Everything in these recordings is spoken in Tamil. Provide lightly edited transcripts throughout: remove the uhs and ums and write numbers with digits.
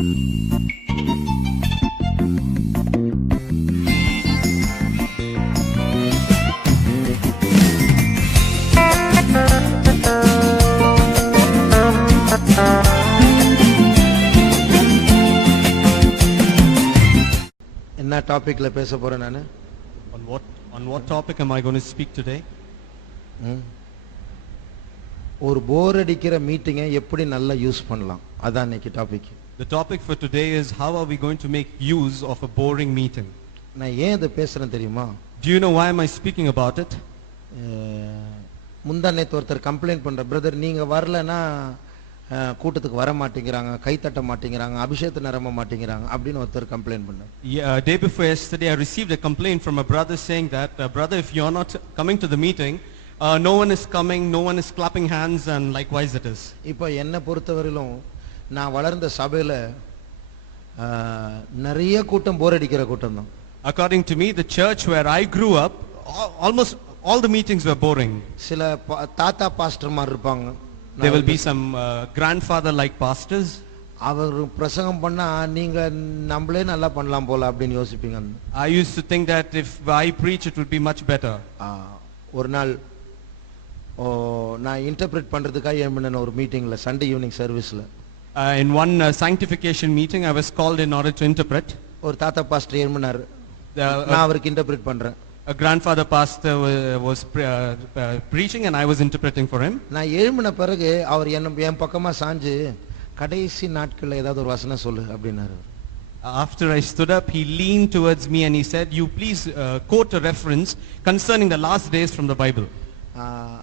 என்ன டாபிக்ல பேச போறேன் நானு? On what topic am I going to speak today? ஒரு போர் அடிக்கிற மீட்டிங்கை எப்படி நல்லா யூஸ் பண்ணலாம், அதான் இன்னைக்கு topic. The topic for today is how are we going to make use of a boring meeting? நான் ஏன் இதை பேசுறேன் தெரியுமா? Do you know why am I speaking about it? முந்தா நேத்து ஒருத்தர் கம்ப்ளைண்ட் பண்ற, பிரதர் நீங்க வரலன்னா கூட்டத்துக்கு வர மாட்டேங்கிறாங்க, கை தட்ட மாட்டேங்கிறாங்க, அபிஷேகத்தை நிரம்ப மாட்டேங்கிறாங்க அப்படின்னு ஒருத்தர் கம்ப்ளைண்ட் பண்ணார். Day before yesterday I received a complaint from a brother saying that brother, if you are not coming to the meeting, no one is coming, no one is clapping hands, and likewise it is. இப்போ என்ன பொறுத்தவரையிலும் நான் வளர்ந்த சபையில நிறைய கூட்டம் போர் அடிக்கிற கூட்டம் தான். According to me, the church where I grew up, almost all the meetings were boring. சில தாத்தா பாஸ்டர்மார் இருப்பாங்க. There will be some grandfather like pastors. அவர் பிரசங்கம் பண்ணா நீங்க நம்மளே நல்லா பண்ணலாம் போல அப்படினு யோசிப்பீங்க. I used to think that if I preach it would be much better. ஒரு நாள் நான் இன்டர்பிரட் பண்றதுக்காக ஏம்பன ஒரு மீட்டிங்ல சண்டே ஈவினிங் சர்வீஸ்ல in one sanctification meeting I was called in order to interpret. ஒரு தாத்தா பாஸ்டர் ஏம்பனார், நான் அவருக்கு இன்டர்பிரட் பண்றேன். A grandfather pastor was preaching and I was interpreting for him. நான் எழும்பின பிறகு அவர் என் பக்கமா சாஞ்சு கடைசி நாட்கள்ல ஏதாவது ஒரு வசனம் சொல்லு அப்படினாரு. After I stood up, he leaned towards me and he said, you please quote a reference concerning the last days from the Bible.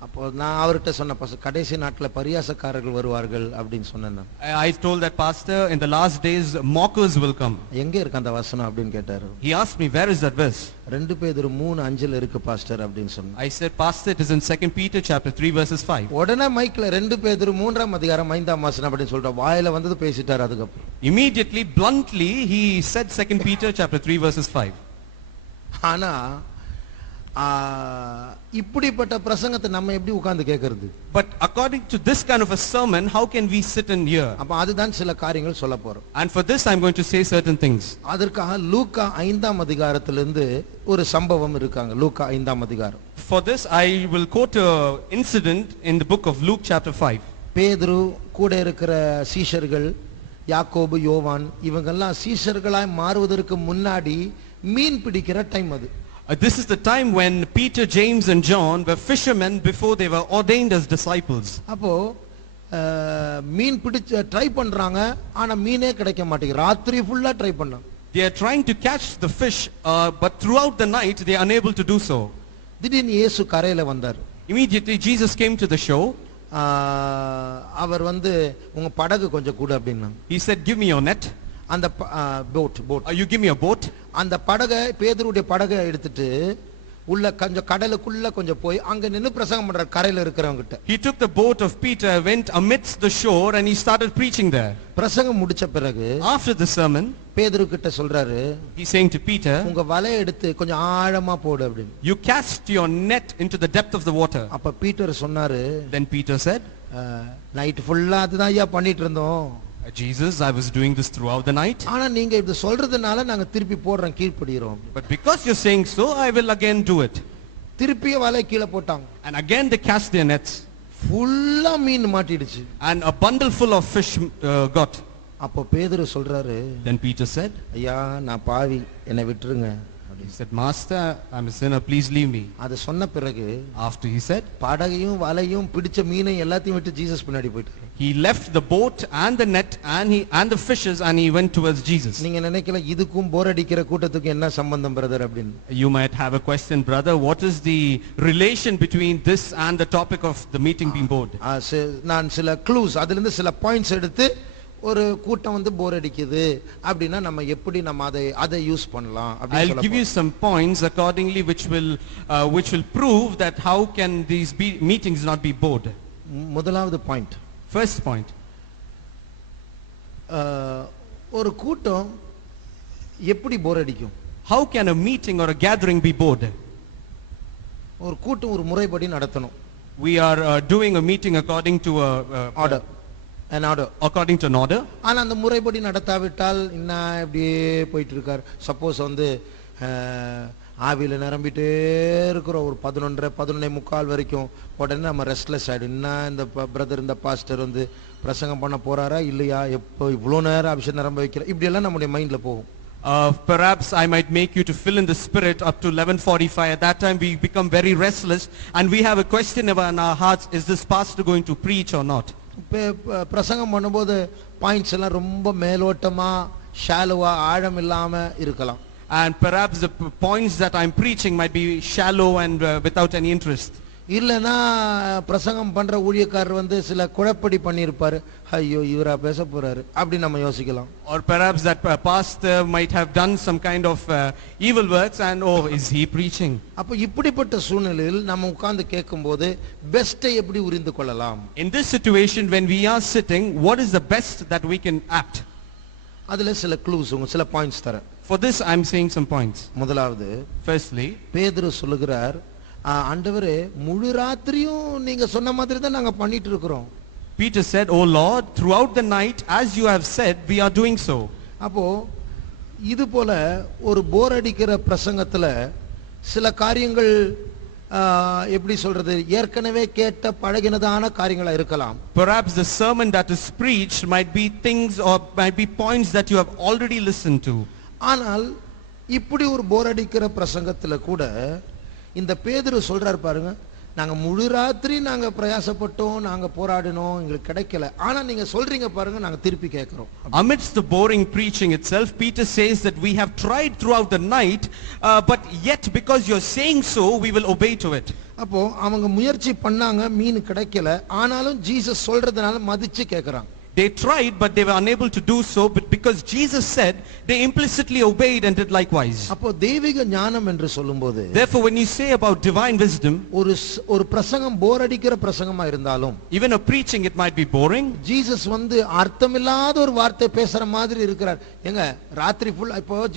அப்போ நான் அவர்ட்ட சொன்ன, பாஸ்டர் கடைசி நாட்கள்ல பரியாசக்காரர்கள் வருவார்கள் அப்படினு சொன்னேன். I told that pastor, in the last days mockers will come. எங்க இருக்கு அந்த வசனம் அப்படினு கேட்டாரு. He asked me, where is that verse? 2 பேதுரு 3:5 ல இருக்கு பாஸ்டர் அப்படினு சொன்னேன். I said, pastor, it is in 2 Peter chapter 3 verses 5. உடனே மைக்ல 2 பேதுரு 3ஆம் அதிகாரம் 5ஆம் வசனம் அப்படினு சொல்லிட்டு வாயில வந்தது பேசிட்டார். அதுக்கு immediately bluntly he said 2 Peter chapter 3 verses 5. ஆனா இப்படிப்பட்ட பிரசங்கத்தை நம்ம எப்படி உட்கார்ந்து கேக்குறது? But according to this kind of a sermon, how can we sit and hear? அப்ப அதுதான் சில காரியங்கள் சொல்ல போறோம். And for this I'm going to say certain things. அதற்காக லூக்கா 5ஆம் அதிகாரத்திலிருந்து ஒரு சம்பவம் இருக்காங்க. லூக்கா 5ஆம் அதிகாரம். For this I will quote a incident in the book of Luke chapter 5. பேதுரு கூட இருக்கிற சீஷர்கள் யாக்கோபு யோவான் இவங்கெல்லாம் சீஷர்களாய் மாறுவதற்கு முன்னாடி மீன் பிடிக்கிற டைம் அது. This is the time when Peter, James and John were fishermen before they were ordained as disciples. அப்போ மீன் பிடிச்ச ட்ரை பண்றாங்க, ஆனா மீனே கிடைக்க மாட்டேங்குது. ராத்திரி ஃபுல்லா ட்ரை பண்ணாங்க. They are trying to catch the fish, but throughout the night they are unable to do so. திடீர்னு இயேசு கரையில வந்தார். Immediately Jesus came to the shore. அவர் வந்து உங்க படகு கொஞ்சம் கூட அப்படின்னாங்க. He said, give me your net. அந்த boat you give me a boat. அந்த படகை பேதுருடைய படகை எடுத்துட்டு உள்ள கொஞ்சம் கடலுக்குள்ள கொஞ்சம் போய் அங்க நின்னு பிரசங்கம் பண்றார் கரையில இருக்கிறவங்க கிட்ட. He took the boat of Peter, went amidst the shore and he started preaching there. பிரசங்கம் முடிச்ச பிறகு after the sermon பேதுரு கிட்ட சொல்றாரு, he saying to Peter, உங்க வலையை எடுத்து கொஞ்சம் ஆழமா போடு அப்படினு. You cast your net into the depth of the water. அப்ப பீட்டர் சொன்னாரு, then Peter said, நைட் ஃபுல்லா அதுதான் ஐயா பண்ணிட்டு இருந்தோம். Jesus, I was doing this throughout the night. ஆனா நீங்க இது சொல்றதுனால நாங்க திருப்பி போடுறோம் கீழ்ப்படிறோம். But because you're saying so, I will again do it. திருப்பி வலை கீழ போட்டாங்க. And again they cast their nets. ஃபுல்லா மீன் மாட்டிடுச்சு. And a bundle full of fish got. அப்ப பேதுரு சொல்றாரு, then Peter said, ஐயா நான் பாவி, என்னை விட்டுருங்க. He said, master, I'm a sinner, please leave me. அது சொன்ன பிறகு after he said, படகையும் வலையும் பிடிச்ச மீனை எல்லாத்தையும் விட்டு ஜீசஸ் பின்னாடி போயிட்டாரு. He left the boat and the net and the fishes and he went towards Jesus. நீங்க நினைக்கல இதுக்கும் போர் அடிக்கிற கூட்டத்துக்கு என்ன சம்பந்தம் பிரதர் அப்படினு. You might have a question, brother, what is the relation between this and the topic of the meeting being bored? நான் சில க்ளூஸ் அதிலிருந்து சில பாயிண்ட்ஸ் எடுத்து ஒரு கூட்டம் வந்து போர் அடிக்குது அப்படினா நம்ம எப்படி நம்ம அதை யூஸ் பண்ணலாம் அப்படி சொல்லலாம். I'll give you some points accordingly which will prove that how can these meetings not be bored. முதலாவது பாயிண்ட், first point, ஒரு கூட்டம் எப்படி போர் அடிக்கும்? How can a meeting or a gathering be bored? ஒரு கூட்டம் ஒரு முறைப்படி நடத்தணும். We are doing a meeting according to a order. an order. according to an order. ஆனா அந்த முறைப்படி நடத்தாவிட்டால் இன்னும் இப்படியே போயிட்டு இருக்கார். சப்போஸ் வந்து ஆவியில நிரம்பிட்டே இருக்கிற ஒரு 11:30 வரைக்கும் உடனே நம்ம ரெஸ்ட்லெஸ் ஆயிடும். இன்னும் இந்த பிரதர் இந்த பாஸ்டர் வந்து பிரசங்கம் பண்ண போறாரா இல்லையா, எப்போ இவ்வளோ நேரம் அபிஷேகம் நிரம்ப வைக்கிற, இப்படி எல்லாம் நம்முடைய மைண்ட்ல போகும். Perhaps I might make you to fill in the spirit up to 11:45. At that time we become very restless and we have a question in our hearts, is this pastor going to preach or not? பிரசங்கம் பண்ணும்போது பாயிண்ட்ஸ் எல்லாம் ரொம்ப மேலோட்டமா ஷாலோவா ஆழம் இல்லாம இருக்கலாம். And perhaps the points that I'm preaching might be shallow and without any interest. இல்லனா பிரசங்கம் பண்ற ஊழியக்காரர் வந்து சில குழப்படி பண்ணியிருப்பாரு, ஐயோ இவரா பேச போறாரு அப்படி நம்ம யோசிக்கலாம். Or perhaps that pastor might have done some kind of evil works and oh, is he preaching? அப்ப இப்படிப்பட்ட சூழ்நிலையில் நம்ம உட்கார்ந்து கேட்கும்போது பெஸ்ட்டை எப்படி உரிந்து கொள்ளலாம்? In this situation when we are sitting, what is the best that we can act? அதுல சில க்ளூஸ் சில பாயிண்ட்ஸ் தரேன். For this I'm saying some points. முதலாவது, firstly, பேதுரு சொல்லுகிறார், ஆண்டவரே முழு ராத்திரியும் நீங்க சொன்ன மாதிரி தான் நாங்க பண்ணிட்டு இருக்கிறோம். Peter said, oh Lord, throughout the night as you have said we are doing so. அப்போ இது போல ஒரு போர் அடிக்கிற பிரசங்கத்துல சில காரியங்கள் எப்படி சொல்றது, ஏற்கனவே கேட்ட பழகினதான காரியங்களா இருக்கலாம். Perhaps the sermon that is preached might be things or might be points that you have already listened to. ஆனால் இப்படி ஒரு போர் அடிக்கிற பிரசங்கத்துல கூட இந்த பேதுரு சொல்றாரு பாருங்க, நாங்க முழு ராத்திரி நாங்க பிரயாசப்பட்டோம், நாங்க போராடினோம், எங்களுக்கு கிடைக்கல, ஆனா நீங்க சொல்றீங்க பாருங்க நாங்க திருப்பி கேட்கிறோம். Amidst the boring preaching itself, Peter says that we have tried throughout the night, but yet because you're saying so we will obey to it. அப்போ அவங்க முயற்சி பண்ணாங்க, மீன் கிடைக்கல, ஆனாலும் ஜீசஸ் சொல்றதுனால மதிச்சு கேக்குறாங்க. They tried but they were unable to do so, but because Jesus said, they implicitly obeyed and did likewise. அப்போ தெய்வீக ஞானம் என்று சொல்லும்போது, therefore when you say about divine wisdom, ஒரு பிரசங்கம் போர் அடிக்கிற பிரசங்கமா இருந்தாலும், even a preaching it might be boring, Jesus வந்து அர்த்தமில்லாத ஒரு வார்த்தை பேசுற மாதிரி இருக்கிறார். ஏங்க ராத்திரி ஃபுல், இப்போ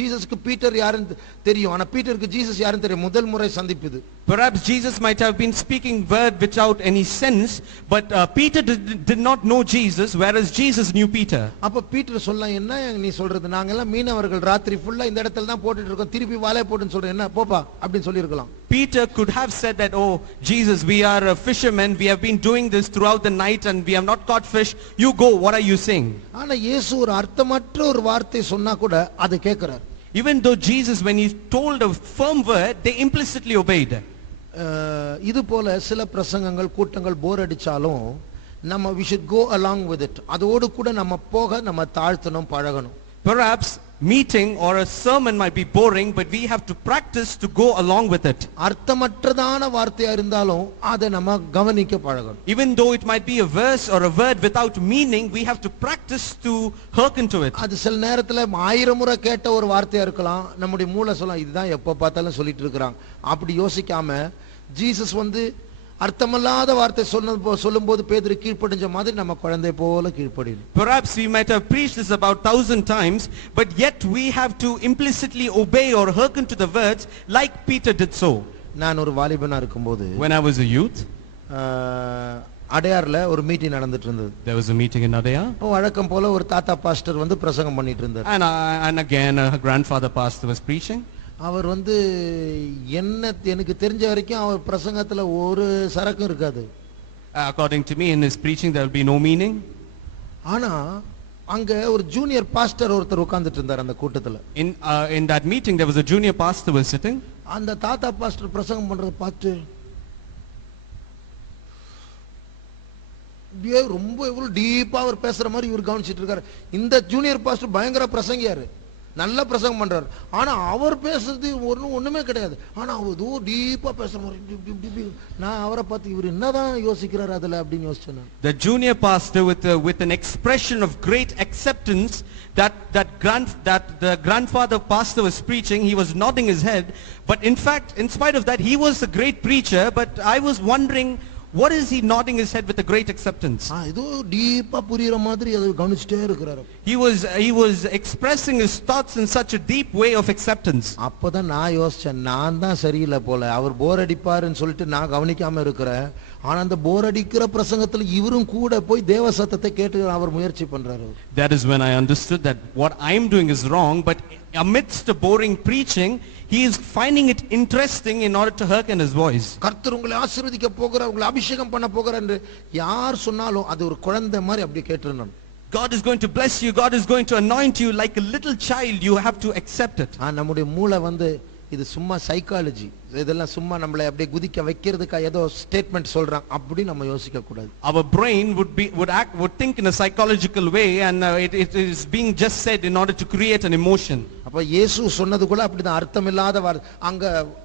ஜீசஸ்க்கு பீட்டர் யாருன்னு தெரியும், ஆனா பீட்டருக்கு ஜீசஸ் யாருன்னு தெரியும், முதல் முறை சந்திப்புது. perhaps Jesus might have been speaking word without any sense, but Peter did not know Jesus, whereas Jesus knew Peter. அப்ப பீட்டர் சொல்லலாம், என்ன நீ சொல்றது, நாங்க எல்லாம் மீனவர்கள், ராத்திரி ஃபுல்லா இந்த இடத்துல தான் போட்டுட்டு இருக்கோம், திருப்பி வாலே போட்டுன்னு சொல்றேன், என்ன போப்பா அப்படின்னு சொல்லி இருக்கலாம். Peter could have said that, oh Jesus, we are fishermen, we have been doing this throughout the night and we have not caught fish, you go, what are you saying? ஆனா இயேசு ஒரு அர்த்தமற்ற ஒரு வார்த்தை சொன்னா கூட அதை கேட்கிறார். Even though Jesus, when he told a firm word, they implicitly obeyed. இது போல சில பிரசங்கங்கள் கூட்டங்கள் போர் அடிச்சாலும் நம்ம we should go along with it, அதோடு கூட நம்ம போக நம்ம தாழ்த்தணும், பழகணும். Perhaps meeting or a sermon might be boring, but we have to practice to go along with it. அர்த்தமற்றதான வார்த்தையா இருந்தாலும் அதை நம்ம கவனிக்க பழகணும். Even though it might be a verse or a word without meaning, we have to practice to hearken to it. அது சில நேரத்துல 1000 முறை கேட்ட ஒரு வார்த்தையா இருக்கலாம், நம்முடைய மூளை சொல்லலாம் இதுதான் எப்ப பார்த்தாலும் சொல்லிட்டு இருக்காங்க. அப்படி யோசிக்காம ஜீசஸ் வந்து அர்த்தமில்லாத வார்த்தை சொல்லும்போது பேதுரு கீழ்ப்படிஞ்ச மாதிரி நம்ம குழந்தை போல கீழ்ப்படியணும். Perhaps we might have preached this about 1000 times, but yet we have to implicitly obey or hearken to the words like Peter did so. நான் ஒரு வாலிபனா இருக்கும்போது, when I was a youth, அடையார்ல ஒரு மீட்டிங் நடந்துட்டு இருந்தது. there was a meeting in Adayar. வழக்கம் போல ஒரு தாத்தா பாஸ்டர் வந்து பிரசங்கம் பண்ணிட்டு இருந்தார். And again a grandfather pastor was preaching. அவர் வந்து எனக்கு தெரிஞ்ச வரைக்கும் அவர் பிரசங்கத்துல ஒரு சரக்கும் இருக்காது. According to me, in his preaching there will be no meaning. ஆனா அங்க ஒரு ஜூனியர் பாஸ்டர் ஒருத்தர் உட்கார்ந்துட்டு இருந்தார் அந்த கூட்டத்துல. In that meeting there was a junior pastor was sitting. அந்த தாத்தா பாஸ்டர் பிரசங்கம் பண்றத பார்த்து ரொம்ப எவ்வளவு டீப்பா அவர் பேசுற மாதிரி இவர் கவனிச்சிட்டு இருக்காரு. இந்த ஜூனியர் பாஸ்டர் பயங்கர பிரசங்கியாரு, நல்ல பிரசங்கம் பண்றாரு, ஆனா அவர் பேசுறது ஒண்ணுமே கிடையாது, ஆனா அவர் டீப்பா பேசுற மாதிரி. நான் அவரை பார்த்து இவர் என்னதான் யோசிக்கிறாரு அதுல அப்படின்னு யோசிச்சேன். The junior pastor with an expression of great acceptance that the grandfather pastor was preaching, he was nodding his head, but in fact in spite of that he was a great preacher, but I was wondering What is he nodding his head with a great acceptance? ஏதோ டீப்பா புரியுற மாதிரி அதை கவனிச்சிட்டே இருக்கிறாரு. He was expressing his thoughts in such a deep way of acceptance. அப்பதான் நான் யோசிச்சேன், நான் தான் சரியில்லை போல, அவர் போர் அடிப்பாருன்னு சொல்லிட்டு நான் கவனிக்காம இருக்கிறேன். ஆனா அந்த போர் அடிக்கிற பிரசங்கத்துல இவரும் கூட போய் தேவ சத்தத்தை கேட்டு அவர் முயற்சி பண்றாரு. That is when I understood that what I am doing is wrong, but amidst the boring preaching, he is finding it interesting in order to hearken his voice. கர்த்தர் உங்களை ஆசீர்வதிக்க போகிறார், உங்களை அபிஷேகம் பண்ண போகிறார் என்று யார் சொன்னாலும் அது ஒரு குழந்தை மாதிரி அப்படி கேட்டிருந்தான். God is going to bless you, God is going to anoint you like a little child, you have to accept it. நம்முடைய மூளை இது சும்மா சைக்காலஜி, இதெல்லாம் சும்மா நம்மளை அப்படியே குதிக்க வைக்கிறதுக்கா ஏதோ ஸ்டேட்மெண்ட் சொல்றாங்க அப்படி நம்ம யோசிக்க கூடாது. Our brain would think in a psychological way, and it is being just said in order to create an emotion. அப்ப இயேசு சொன்னது கூட அப்படிதான், அர்த்தம் இல்லாத அங்க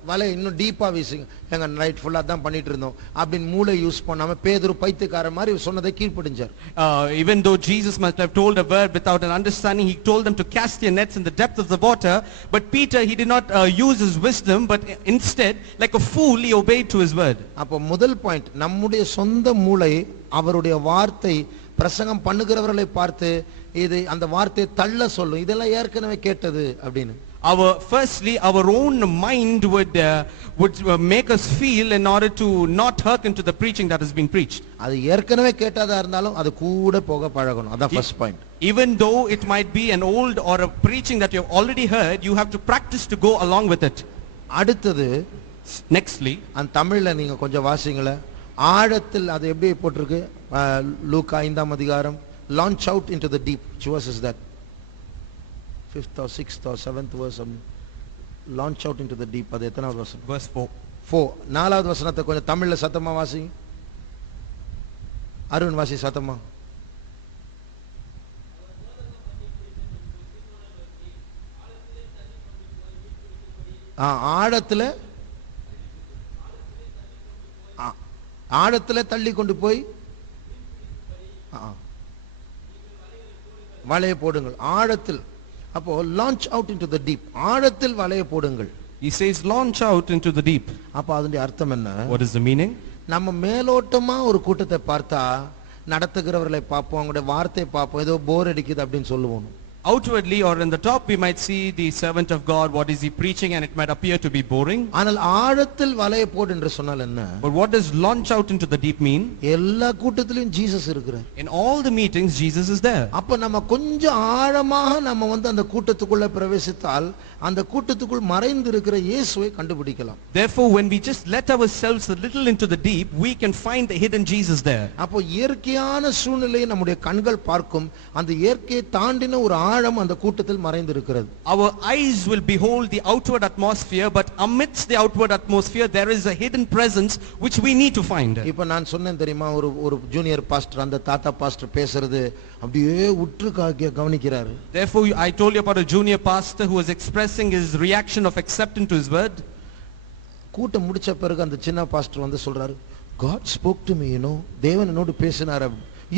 வலை இன்னும் டீப்பா வீசுங்க, எங்க நைட் ஃபுல்லா தான் பண்ணிட்டு இருந்தோம் அப்படின்னு மூளை யூஸ் பண்ணாம பேதுரு பைத்தியக்கார மாதிரி சொன்னதை கீழ்ப்படிஞ்சார். Even though Jesus must have told a word without an understanding, he told them to cast their nets in the depth of the water, but Peter, he did not use his wisdom, but instead like a fool he obeyed to his word. அப்ப முதல் பாயிண்ட், நம்முடைய சொந்த மூளை அவருடைய வார்த்தை பிரசங்கம் பண்ணுகிறவர்களை பார்த்து இது அந்த வார்த்தையை தள்ள சொல்லும், இதெல்லாம் ஏற்கனவே கேட்டது அப்படின்னு. Our own mind would make us feel in order to not hearken to the preaching that has been preached. அது ஏற்கனவே கேட்டதா இருந்தாலும் அது கூட போக பழகணும். அதான் first point. Even though it might be an old or a preaching that you have already heard, you have to practice to go along with it. அடுத்தது nextly, அந்த தமிழ்ல நீங்க கொஞ்சம் வாசிங்களே, ஆழத்தில் அது எப்படி போட்டிருக்கு, லூக்கா 5ஆம் அதிகாரம், launch out into the deep. Which verse is that? 5th or 6th or 7th verse. Launch out into the deep. அது எத்தனாவது வசனம்? verse 4. 4. நாலாவது வசனத்தை கொஞ்சம் தமிழ்ல சத்தமா வாசிங்க. அருண் வாசி சத்தமா. ஆழத்துல தள்ளி கொண்டு போய் வலைய போடுங்கள். ஆழத்தில், அப்போ launch out into the deep, ஆழத்தில் வலைய போடுங்கள். He says launch out into the deep. அப்ப அதனுடைய அர்த்தம் என்ன? What is the meaning? நம்ம மேலோட்டமா ஒரு கூட்டத்தை பார்த்தா நடத்துகிறவர்களை பார்ப்போம், அவங்களுடைய வார்த்தையை பார்ப்போம், ஏதோ போர் அடிக்குது அப்படின்னு சொல்லுவோம். Outwardly or in the top we might see the servant of God, what is he preaching, and it might appear to be boring. ஆனால் ஆழத்தில் வலைய போடு என்று சொன்னால் என்ன? But what does launch out into the deep mean? எல்லா கூட்டத்திலும் ஜீசஸ் இருக்கிறார். In all the meetings Jesus is there. அப்ப நம்ம கொஞ்சம் ஆழமாக நம்ம அந்த கூட்டத்துக்குள்ள பிரவேசித்தால் அந்த கூட்டத்துக்குள் மறைந்து இருக்கிற இயேசுவை கண்டுபிடிக்கலாம். Therefore when we just let ourselves a little into the deep, we can find the hidden Jesus there. அப்போ இயற்கையான சூழ்நிலையை நம்முடைய கண்கள் பார்க்கும், அந்த இயற்கையை தாண்டின ஒரு ஆழம் அந்த கூட்டத்தில் மறைந்து இருக்கிறது. Our eyes will behold the outward atmosphere, but amidst the outward atmosphere there is a hidden presence which we need to find. இப்போ நான் சொன்னேன் தெரியுமா, ஒரு ஜூனியர் பாஸ்டர், அந்த தாத்தா பாஸ்டர் பேசுறது அப்படியே உற்று கவனிக்கிறாரு. Therefore I told you about a junior pastor who was expressing his reaction of acceptance to his word. கூட்டம் முடிச்ச பிறகு அந்த சின்ன பாஸ்டர் சொல்றாரு, God spoke to me, தேவன் என்னோடு பேசினார்.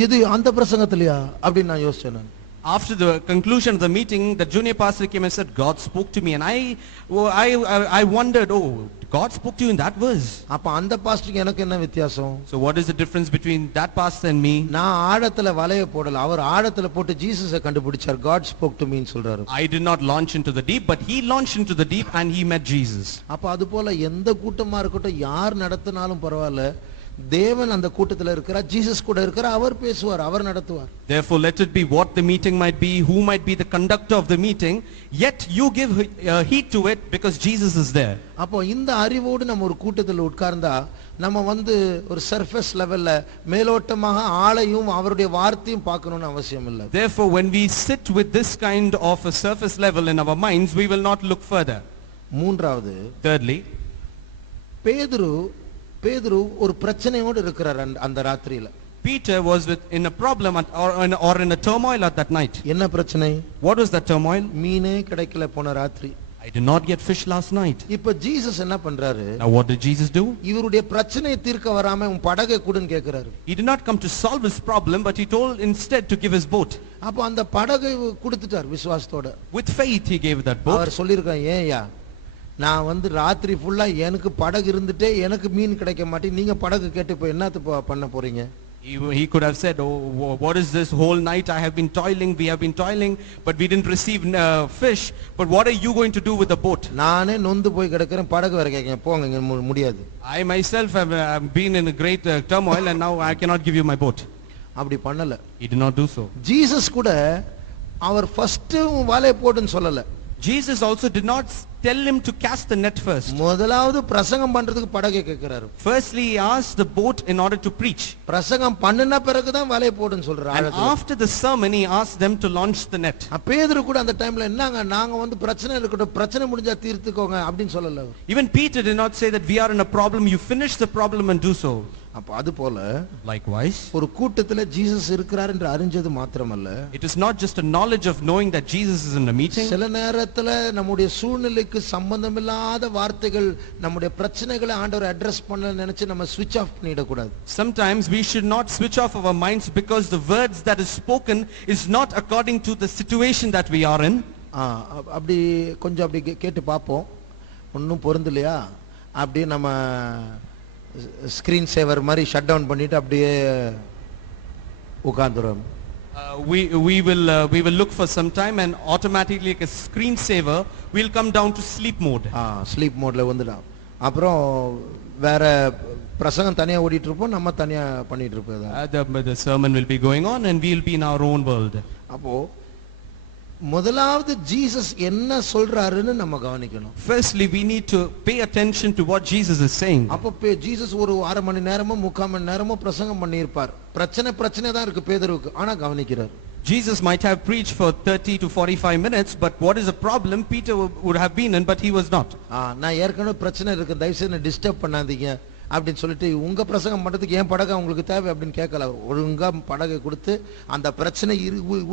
இது அந்த பிரசங்கத்திலயா அப்படின்னு நான் யோசிச்சேன். After the conclusion of the meeting, the junior pastor came and said, God spoke to me, and I wondered, oh, God spoke to you in that verse. அப்ப அந்த பாஸ்டருக்கு எனக்கு என்ன வித்தியாசம்? So what is the difference between that pastor and me? நான் ஆழத்துல வலைய போடல, அவர் ஆழத்துல போட்டு ஜீசஸை கண்டுபிடிச்சார். God spoke to me ன்னு சொல்றாரு. I did not launch into the deep, but he launched into the deep and he met Jesus. அப்ப அது போல எந்த கூட்டமா இருக்கட்டும், யார் நடத்தினாலும் பரவாயில்ல, தேவன் அந்த கூட்டத்தில் இருக்கிறார், ஜீசஸ் கூட இருக்கிறார், அவர் பேசுவார், அவர் நடத்துவார். Therefore let it be what the meeting might be, who might be the conductor of the meeting, yet you give heed to it because Jesus is there. அப்போ இந்த அறிவோடு நம்ம ஒரு கூட்டத்தில் உட்கார்ந்தா நம்ம ஒரு சர்ஃபேஸ் லெவல்ல மேலோட்டமாக ஆளையும் அவருடைய வார்த்தையும் பார்க்கணும்னு அவசியம் இல்லை. Therefore when we sit with this kind of a surface level in our minds, we will not look further. மூன்றாவது, thirdly, பேதுரு ஒரு பிரச்சனையோடு இருக்கிறார் அந்த ராத்திரியில. Peter was in a problem or in a turmoil at that night. என்ன பிரச்சனை? What was that turmoil? மீனே கிடைக்கல போன ராத்திரி. I did not get fish last night. இப்ப ஜீசஸ் என்ன பண்றாரு? Now what did Jesus do? இவருடைய பிரச்சனையை தீர்க்க வராம உன் படகை கொடுன்னு கேக்குறாரு. He did not come to solve his problem, but he told instead to give his boat. அப்ப அந்த படகை கொடுத்துட்டார் விசுவாசத்தோட. With faith he gave that boat. அவர் சொல்லிருக்கார், ஏன்யா நான் வந்து ராத்திரி ஃபுல்லா எனக்கு படகு இருந்துட்டே எனக்கு மீன் கிடைக்க மாட்டேன், நீங்க படகு கேட்டு இப்போ என்னத்து பண்ண போறீங்க? He could have said, oh, what is this whole night I have been toiling, we have been toiling, but we didn't receive fish, but what are you going to do with the boat? நானே நொந்து போய் கிடக்கிறேன், படகு வர கேட்கிறேன், போங்க, இங்க முடியாது. I myself have been in a great turmoil and now I cannot give you my boat. அப்படி பண்ணல. He did not do so. Jesus கூட அவர் ஃபர்ஸ்ட் வலையை போடுன்னு சொல்லல. Jesus also did not tell him to cast the net first. முதலாவது பிரசங்கம் பண்றதுக்கு படகை கேக்குறாரு. Firstly, he asked the boat in order to preach. பிரசங்கம் பண்ணின பிறகு தான் வலையை போடுன்னு சொல்றாரு. And after the sermon, he asked them to launch the net. பேதுரு கூட அந்த டைம்ல என்னங்க, நாங்க வந்து பிரச்சனை இருக்கட்டும், பிரச்சனை முடிஞ்சா தீர்த்துக்கோங்க அப்படின்னு சொல்லல. Even Peter did not say that we are in a problem, you finish the problem and do so. அப்ப அது போல likewise, ஒரு கூட்டத்துல ஜீசஸ் இருக்கிறார் என்று அறிஞ்சது மாத்திரமல்ல, it is not just a knowledge of knowing that Jesus is in a meeting. சில நேரத்துல நம்முடைய சூழ்நிலைக்கு சம்பந்தமில்லாத வார்த்தைகள், நம்முடைய பிரச்சனைகளை ஆண்டவர் அட்ரஸ் பண்ண நினைச்சு நம்ம ஸ்விட்ச் ஆஃப் பண்ணிட கூடாது. Sometimes we should not switch off our minds because the words that is spoken is not according to the situation that we are in. அப்படி கொஞ்சம் அப்படி கேட்டு பார்ப்போம், ஒன்றும் பொருந்தலையா அப்படி நம்ம ஸ்கிரீன் சேவர் மாதிரி ஷட் டவுன் பண்ணிட்டு அப்படியே உட்கார்ந்துரும். We will look for some time and automatically like a screen saver we'll come down to sleep mode. Sleep மோட்ல வந்துடலாம். அப்புறம் வேற பிரசங்கம் தனியா ஓடிட்டு இருப்போம், நம்ம தனியா பண்ணிட்டு இருப்போம். The sermon will be going on and we'll be in our own world. அப்போ முதலாவது ஜீசஸ் என்ன சொல்றாருன்னு நம்ம கவனிக்கணும். Firstly, we need to pay attention to what Jesus is saying. அப்ப ஜீசஸ் ஒரு அரை மணி நேரமோ 3/4 மணி நேரமோ பிரசங்கம் பண்ணியிருப்பார். பிரச்சனை தான் இருக்கு பேதுருக்கு, ஆனா கவனிக்கிறார். Jesus might have preached for 30 to 45 minutes, but what is the problem? Peter would have been in, but he was not. நான் ஏற்கனவே பிரச்சனை இருக்கு, தயவு செய்து டிஸ்டர்ப் பண்ணாதீங்க அப்படின்னு சொல்லிட்டு உங்க பிரசங்கம் பண்றதுக்கு ஏன் படகு உங்களுக்கு தேவை அப்படின்னு கேட்கல. ஒழுங்கா படகை கொடுத்து அந்த பிரச்சனை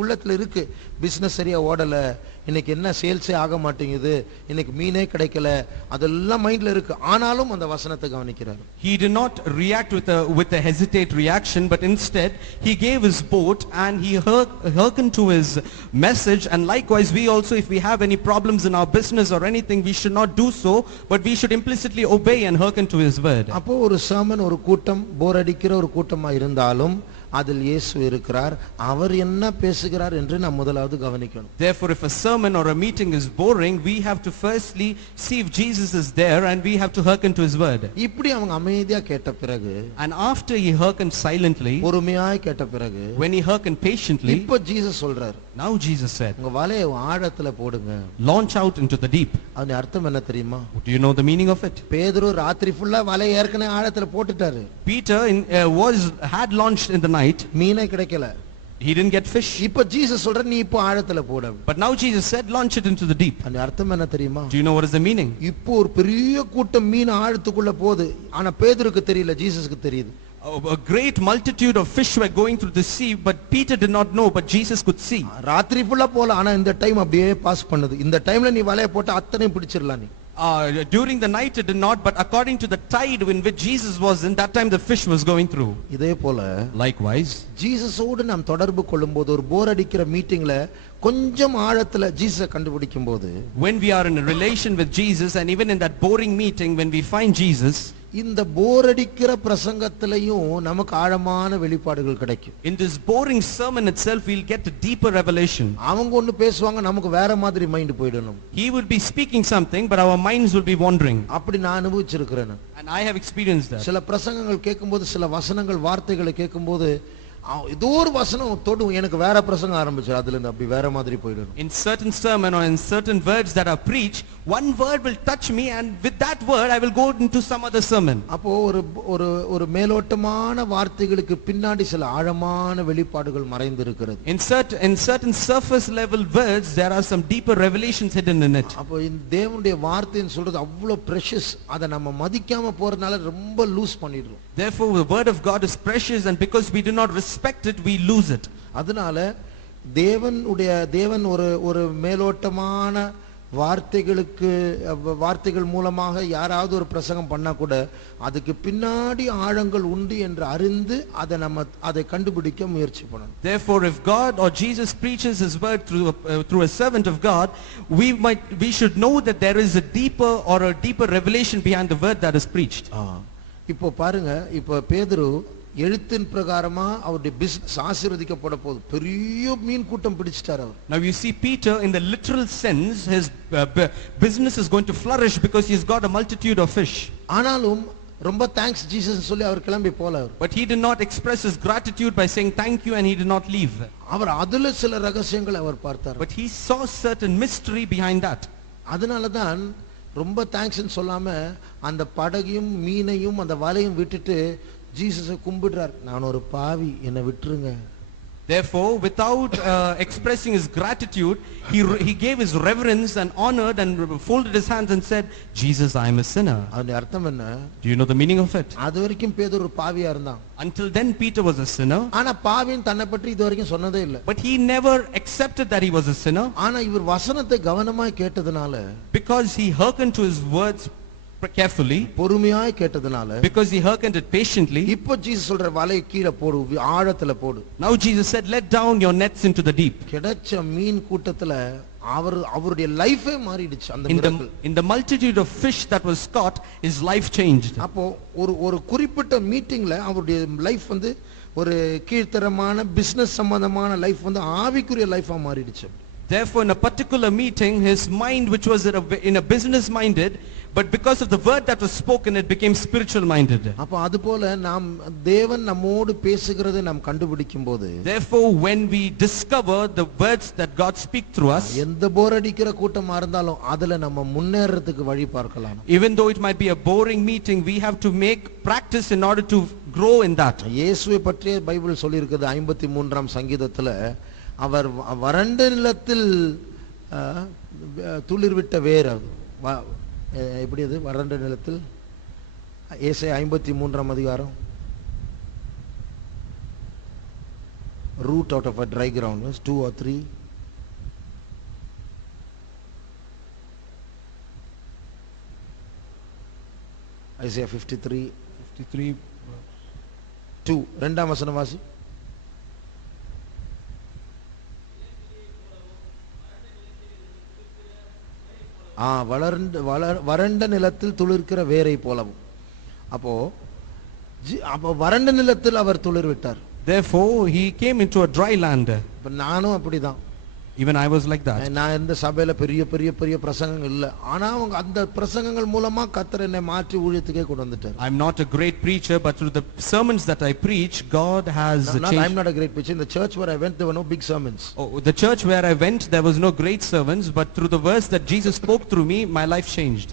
உள்ளத்துல இருக்கு, பிசினஸ் சரியா ஓடல, இன்னைக்கு என்ன சேல்ஸே ஆக மாட்டேங்குது, இன்னைக்கு மீனே கிடைக்கல, அதெல்லாம் மைண்ட்ல இருக்கு, ஆனாலும் அந்த வசனத்தை கவனிக்கிறார். He did not react with a hesitate reaction, but instead he gave his boat and he hearkened to his message. And likewise, we also, if we have any problems in our business or anything, we should not do so, but we should implicitly obey and hearken to his word. அப்போ ஒரு sermon, ஒரு கூட்டம் போர் அடிக்கிற ஒரு கூட்டமா இருந்தாலும் அதில் இயேசு இருக்கிறார், அவர் என்ன பேசுகிறார் என்று நாம் முதலாவது கவனிக்கணும். Therefore, if a sermon or a meeting is boring, we have to firstly see if Jesus is there and we have to hearken to his word. இப்படி அவங்க அமைதியா கேட்ட பிறகு, and after he hearkened silently, பொறுமையாய் கேட்ட பிறகு, when he hearkened patiently, இப்போ ஜீசஸ் சொல்றார், now Jesus said, உங்க வலையை ஆழத்துல போடுங்க, launch out into the deep. அது அர்த்தம் என்ன தெரியுமா? Do you know the meaning of it? பேதுரு ராத்திரி ஃபுல்லா வலையை ஏற்கனவே ஆழத்துல போட்டுட்டாரு. Peter had launched in the night, மீனே கிடைக்கல, he didn't get fish. இப்போ ஜீசஸ் சொல்ற நீ இப்போ ஆழத்துல போடு. But now Jesus said launch it into the deep. அது அர்த்தம் என்ன தெரியுமா? Do you know what is the meaning? இப்போ ஒரு பெரிய கூட்டம் மீன் ஆழத்துக்குள்ள போகுது, ஆனா பேதுருக்கு தெரியல, ஜீசஸ்க்கு தெரியுது. A great multitude of fish were going through the sea, but Peter did not know, but Jesus could see. ராத்திரி ஃபுல்லா போல, ஆனா இந்த டைம் அப்படியே பாஸ் பண்ணுது. இந்த டைம்ல நீ வலையை போட்டு அத்தனை பிடிச்சிரலாம் நீ. During the night it did not, but according to the tide in which Jesus was in, that time the fish was going through. இதே போல likewise, ஜீசஸோடு நாம் தொடர்பு கொள்ளும்போது, ஒரு போர் அடிக்கிற மீட்டிங்ல கொஞ்சம் ஆழத்துல ஜீசஸை கண்டுபிடிக்கும் போது, when we are in a relation with Jesus and even in that boring meeting when we find Jesus, இந்த போர் அடிக்கிற பிரசங்கத்திலையும் நமக்கு ஆழமான வெளிப்பாடுகள் கிடைக்கும். In this boring sermon itself we'll get a deeper revelation. அவங்க ஒன்னு பேசுவாங்க, நமக்கு வேற மாதிரி mind போய்டணும். He will be speaking something but our minds will be wandering. அப்படி நான் அனுபவிச்சிருக்கிறேன். And I have experienced that. சில பிரசங்கங்கள் கேட்கும்போது, சில வசனங்கள் வார்த்தைகளை கேட்கும்போது, ஏதோ ஒரு வசனம் தொடும், எனக்கு வேற பிரசங்கம் ஆரம்பிச்சு, அதுல இருந்து அப்படி வேற மாதிரி போயிடும். In certain sermon or in certain words that are preached, one word will touch me and with that word I will go into some other sermon. அப்போ ஒரு மேலோட்டமான வார்த்தைகளுக்கு பின்னாடி சில ஆழமான வெளிப்பாடுகள் மறைந்து இருக்கிறது. In certain surface level words there are some deeper revelations hidden in it. அப்போ இந்த தேவனுடைய வார்த்தைன்னு சொல்றது அவ்வளவு precious, அத நம்ம மதிக்காம போறதுனால ரொம்ப லூஸ் பண்ணிடுறோம். Therefore the word of God is precious and because we do not respect it we lose it. அதனால தேவன் ஒரு மேலோட்டமான வார்த்தைகள் மூலமாக யாராவது ஒரு பிரசங்கம் பண்ணா கூட அதுக்கு பின்னாடி ஆழங்கள் உண்டு என்று அறிந்து அதை கண்டுபிடிக்க முயற்சி பண்ணணும். Therefore, if God or Jesus preaches his word through a servant of God, we should know that there is a deeper revelation behind the word that is preached. இப்போ பாருங்க, இப்போ பேதுரு எழுத்தின் பிரகாரமா அவருடைய பிசினஸ் ஆசீர்வதிக்கப்பட போகுது. பெரிய மீன் கூட்டம் பிடிச்சிட்டார் அவர். Now you see Peter, in the literal sense, his business is going to flourish because he's got a multitude of fish. ஆனாலும் ரொம்ப தேங்க்ஸ் ஜீசஸ் சொல்லி அவர் கிளம்பி போல அவர். But he did not express his gratitude by saying thank you, and he did not leave. அவர் அதுல சில ரகசியங்களை அவர் பார்த்தார். But he saw certain mystery behind that. அதனால தான் ரொம்ப தேங்க்ஸ்னு சொல்லாம அந்த படகையும் மீனையும் அந்த வலையும் விட்டுட்டு ஜீசஸை கும்பிடுறார். நான் ஒரு பாவி, என்னை விட்டுருங்க. Therefore, without expressing his gratitude, he gave his reverence and honored and folded his hands and said, Jesus, I am a sinner. அதோட அர்த்தம் என்ன? Do you know the meaning of it? அது வரைக்கும் பேதுரு ஒரு பாவியா இருந்தான். Until then Peter was a sinner. ஆனா பாவின்னு தன்னை பற்றி இது வரைக்கும் சொன்னதே இல்லை. But he never accepted that he was a sinner. ஆனா இவர் வசனத்தை கவனமாய் கேட்டதனால, because he hearkened to his words carefully, பொறுமையாய் கேட்டதனால, because he hearkened it patiently, இப்போ ஜீசஸ் சொல்ற வலையை கீழே போடு, ஆழத்துல போடு. now Jesus said, let down your nets into the deep. கிடைச்ச மீன் கூட்டத்துல அவருடைய லைஃபே மாறிடுச்சு. அந்த in the multitude of fish that was caught, his life changed. அப்போ ஒரு குறிப்பிட்ட மீட்டிங்ல அவருடைய லைஃப் வந்து ஒரு கீழ்த்தரமான பிசினஸ் சம்பந்தமான லைஃப் வந்து ஆவிக்குரிய லைஃபா மாறிடுச்சு. Therefore, in a particular meeting, his mind, which was in a business minded, but because of the word that was spoken, it became spiritual minded. அப்ப அதுபோல நாம் தேவன் நம்மோடு பேசுகிறதை நாம் கண்டுபிடிக்கும்போது, therefore when we discover the words that God speaks through us, எந்த போர் அடிக்கிற கூட்டமா இருந்தாலும் அதுல நம்ம முன்னேறதுக்கு வழி பார்க்கலாம். even though it might be a boring meeting, we have to make practice in order to grow in that. இயேசுவை பற்றி பைபிள் சொல்லி இருக்குது 53ஆம் சங்கீதத்துல, அவர் வறண்ட நிலத்தில் துளிர்விட்ட வேர். எப்படி அது வறண்ட நிலத்தில்? ஏசாயா 53ஆம் அதிகாரம், root out of a dry ground, 2 or 3. Isaiah 53 2 இரண்டாம் வசனம் வாசி. வறண்ட நிலத்தில் துளிர்க்கிற வேரை போலவும். அப்போ வறண்ட நிலத்தில் அவர் துளிர் விட்டார். Therefore he came into a dry land. நானும் அப்படிதான். Even I was like that. நான் இந்த சபையில பெரிய பெரிய பெரிய பிரசங்கங்கள் இல்ல, ஆனா அந்த பிரசங்கங்கள் மூலமா கர்த்தர் என்னை மாற்றி ஊழியத்துக்கே கொண்டு வந்துட்டார். I'm not a great preacher, but through the sermons that I preach, God has changed. I'm not a great preacher. In the church where I went, there were no big sermons. Oh, the church where I went, there was no great sermons, but through the words that Jesus spoke through me, my life changed.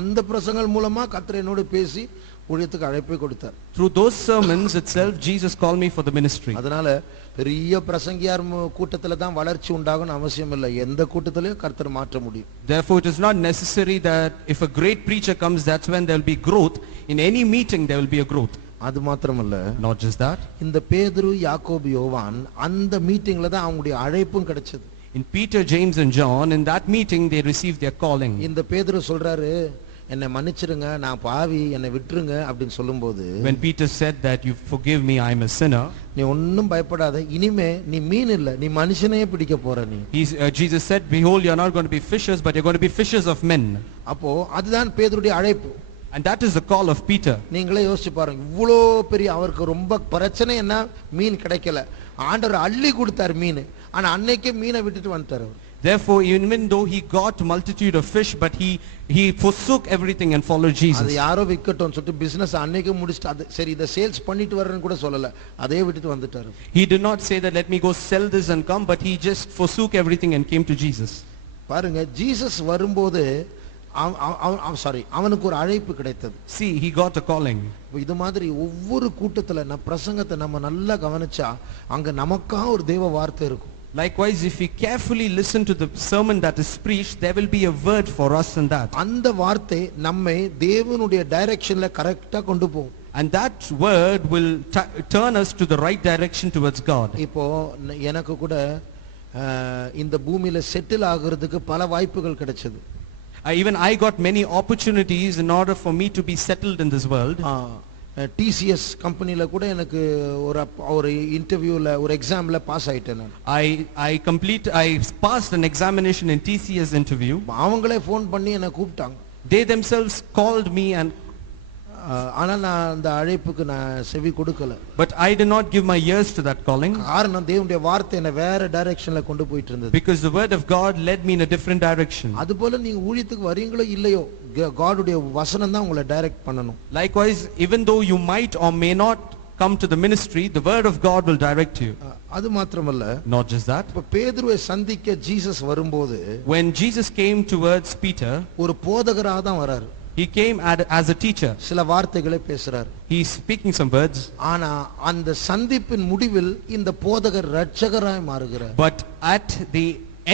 அந்த பிரசங்கங்கள் மூலமா கர்த்தர் என்னோடு பேசி ஊழியத்துக்கு அழைப்பை கொடுத்தார். Through those sermons itself, Jesus called me for the ministry. அதனால பெரிய பிரசங்கியார் கூட்டத்துல தான் வளர்ச்சி உண்டாகும்னு அவசியம் இல்லை. எந்த கூட்டத்திலயும் கர்த்தர் மாற்ற முடியும். Therefore it is not necessary that if a great preacher comes, that's when there will be growth. In any meeting there will be a growth. அது மாத்திரமல்ல, not just that, இந்த பேதுரு யாக்கோபு யோவான் அந்த மீட்டிங்ல தான் அவங்களுடைய அழைப்பும் கிடைச்சது. In Peter, James and John, in that meeting they received their calling. இந்த பேதுரு சொல்றாரு, என்னை மன்னிச்சிடுங்க, நான் பாவி, என்னை விட்டுருங்க அப்படின்னு சொல்லும்போது, when Peter said that you forgive me, I am a sinner, நீ ஒன்னும் பயப்படாத, இனிமே நீ மீன் இல்ல, நீ மனுஷனையே பிடிக்க போற நீ. Jesus said, behold, you are not going to be fishers, but you are going to be fishers of men. அப்போ அதுதான் பேதுருடைய அழைப்பு. And that is the call of Peter. நீங்களே யோசிச்சு பாருங்க, இவ்வளோ பெரிய அவருக்கு ரொம்ப பிரச்சனை என்ன, மீன் கிடைக்கல, ஆண்டவர் அள்ளி கொடுத்தார் மீன், ஆனா அன்னைக்கே மீனை விட்டுட்டு வந்துட்டார் அவர். Therefore, even though he got multitude of fish, but he forsook everything and followed Jesus. அது யாரோ விக்கட்டும் சொல்லிட்டு பிசினஸ் அன்னைக்கு முடிச்சிட்டு சரி இத சேல்ஸ் பண்ணிட்டு வரேன்னு கூட சொல்லல, அதே விட்டுட்டு வந்துட்டார். He did not say that let me go sell this and come, but he just forsook everything and came to Jesus. பாருங்க, ஜீசஸ் வரும்போது அவனுக்கு ஒரு அழைப்பு கிடைத்தது. See, he got a calling. இது மாதிரி ஒவ்வொரு கூட்டத்துல பிரசங்கத்தை நம்ம நல்லா கவனிச்சா அங்க நமக்கா ஒரு தேவ வார்த்தை இருக்கும். Likewise, if we carefully listen to the sermon that is preached, there will be a word for us in that. அந்த வார்த்தை நம்மை தேவனுடைய டைரக்ஷன்ல கரெக்ட்டா கொண்டு போகும். And that word will turn us to the right direction towards God. இப்போ எனக்கு கூட இந்த பூமியில செட்டில் ஆகிறதுக்கு பல வாய்ப்புகள் கிடைச்சது. Even I got many opportunities in order for me to be settled in this world. TCS கம்பெனில கூட எனக்கு ஒரு இன்டர்வியூல ஒரு எக்ஸாம்ல பாஸ் ஆயிட்டேன் நான். I passed an examination in TCS interview. அவங்களே ஃபோன் பண்ணி என்ன கூப்பிட்டாங்க. They themselves called me and ஆனா நான் அந்த அழைப்புக்கு நான் செவி கொடுக்கல. But I did not give my ears to that calling. காரணம் தேவனுடைய வார்த்தை என்ன வேற டைரக்ஷன்ல கொண்டு போயிட்டு இருந்தது. Because the word of God led me in a different direction. அதுபோல நீங்க ஊழியத்துக்கு வரீங்களோ இல்லையோ காடுடைய வசனம் தான் உங்களை டைரக்ட் பண்ணணும். Likewise, even though you might or may not come to the ministry, the word of God will direct you. அது மாத்திரமல்ல, not just that, இப்ப பேதுருவை சந்திக்க ஜீசஸ் வரும்போது when Jesus came towards Peter, ஒரு போதகராக தான் வராரு. he came as a teacher. சில வார்த்தைகளை பேசுறார். He is speaking some words. ஆனா அந்த சந்திப்பின் முடிவில் இந்த போதகர் இரட்சகராய் மாறுகிறார். But at the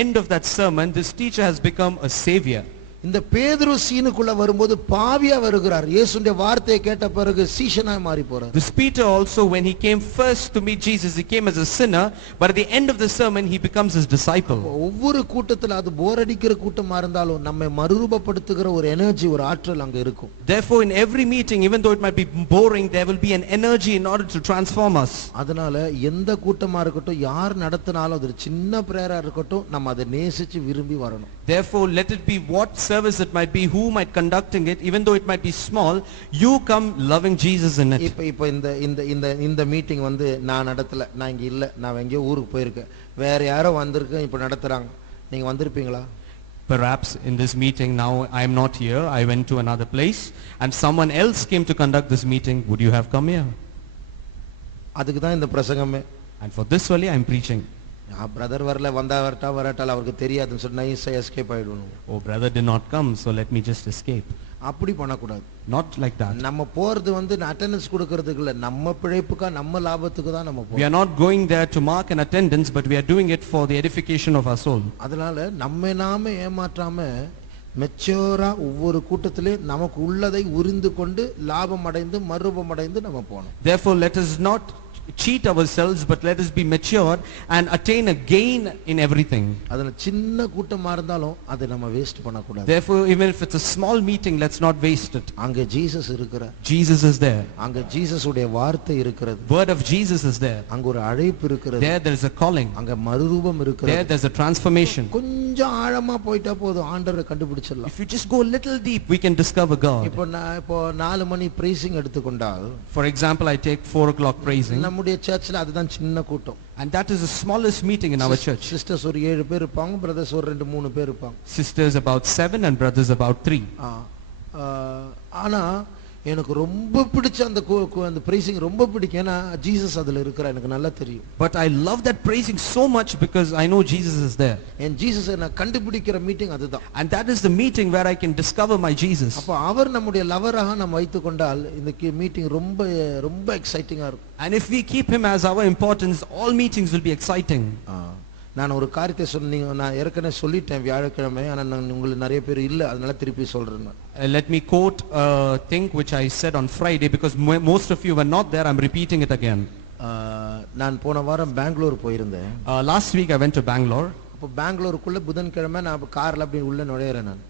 end of that sermon, this teacher has become a savior. இந்த பேதுரு சீனுக்குள்ள வரும்போது பாவியா வருகிறார். இயேசுவின் வார்த்தையை கேட்ட பிறகு சீஷனாய் மாறி போறார். This Peter also, when he came first to meet Jesus, he came as a sinner, but at the end of the sermon he becomes his disciple. ஒவ்வொரு கூட்டத்துல அது போர் அடிக்கிற கூட்டமா இருந்தாலும் நம்மை மறுரூபப்படுத்துகிற ஒரு எனர்ஜி, ஒரு ஆற்றல் அங்க இருக்கும். Therefore, in every meeting, even though it might be boring, there will be an energy in order to transform us. அதனால எந்த கூட்டமா இருக்கட்டும், யார் நடத்தினாலும் அது சின்ன பிரேயரா இருக்கட்டும், நம்ம அதை நேசிச்சு விரும்பி வரணும். Therefore, let it be what service it might be, who might conducting it, even though it might be small, you come loving Jesus in it. இப்போ இந்த மீட்டிங் வந்து நான் நடத்தல, நான் இங்க இல்ல, நான் எங்கேயோ ஊருக்கு போயிருக்கேன், வேற யாரோ வந்திருக்கேன் இப்போ நடத்துறாங்க, நீங்க வந்திருப்பீங்களா? Perhaps in this meeting now I am not here, I went to another place and someone else came to conduct this meeting, would you have come here? அதுக்கு தான் இந்த பிரசங்கமே. And for this only I am preaching. Brother வரல, வந்தா வரட்டால் அவருக்கு தெரியாதுன்னு சொல்லி நைஸா எஸ்கேப் ஆயிடுவோம். Oh, brother did not come, so let me just escape. அப்படி பண்ணக்கூடாது. Not like that. நம்ம போறது வந்து அட்டெண்டன்ஸ் கொடுக்கிறதுக்கு இல்ல, நம்ம பிழைப்புக்கா நம்ம லாபத்துக்கு தான் நம்ம போறோம். We are not going there to mark an attendance, but we are doing it for the edification of our soul. அதனால நம்ம நாமே ஏமாற்றாம மெச்சூரா ஒவ்வொரு கூட்டத்திலே நமக்கு உள்ளதை உரிந்து கொண்டு லாபம் அடைந்து மறுரூபம் அடைந்து நம்ம போகணும். Therefore, let us not cheat ourselves, but let us be mature and attain a gain in everything. அதனால சின்ன கூட்டமா இருந்தாலும் அதை நம்ம வேஸ்ட் பண்ண கூடாது. Therefore, even if it's a small meeting, let's not waste it. அங்க ஜீசஸ் இருக்கிறார். Jesus is there. அங்க ஜீசஸ் உடைய வார்த்தை இருக்கிறது. Word of Jesus is there. அங்க ஒரு அழைப்பு இருக்கிறது. There is a calling. அங்க மறுரூபம் இருக்கிறது. There is a transformation. கொஞ்சம் ஆழமா போய்ட்டா போதும், ஆண்டவரை கண்டுபிடிச்சிடலாம். If you just go a little deep, we can discover God. இப்போ 4 மணி பிரேசிங் எடுத்துக்கொண்டால், for example, I take 4 o'clock praising. நம்முடைய சர்ச்சில் அதுதான் சின்ன கூட்டம். And that is the smallest meeting in our church. Sisters ஒரு 7 பேர் இருப்பாங்க, brothers ஒரு 2-3 பேர் இருப்பாங்க. Sisters about 7 and brothers about 3. ஆனா எனக்கு ரொம்ப பிடிச்ச அந்த praising ரொம்ப பிடிக்கும், ஏன்னா ஜீசஸ் அதுல இருக்கிறார், எனக்கு நல்லா தெரியும். But I love that praising so much because I know Jesus is there. And ஜீசஸை நான் கண்டுபிடிக்கிற மீட்டிங் அதுதான். And that is the meeting where I can discover my Jesus. அப்ப அவர் நம்முடைய லவராக நாம் வைத்துக்கொண்டால் இந்த மீட்டிங் ரொம்ப ரொம்ப எக்ஸைட்டிங்கா இருக்கும். And if we keep him as our importance, all meetings will be exciting. நான் ஒரு காரியத்தை சொன்னீங்க, நான் ஏற்கனவே சொல்லிட்டேன் வியாழக்கிழமை, ஆனா நான் உங்களுக்கு நிறைய பேர் இல்ல, அதனால திருப்பி சொல்றேன். Let me quote a thing which I said on Friday because most of you were not there. I'm repeating it again. நான் போன வாரம் பெங்களூர் போயிருந்தேன். Last week I went to Bangalore. அப்ப பெங்களூருக்குள்ள புதன்கிழமை நான் கார்ல அப்படி உள்ள நுழையறேன் நான்.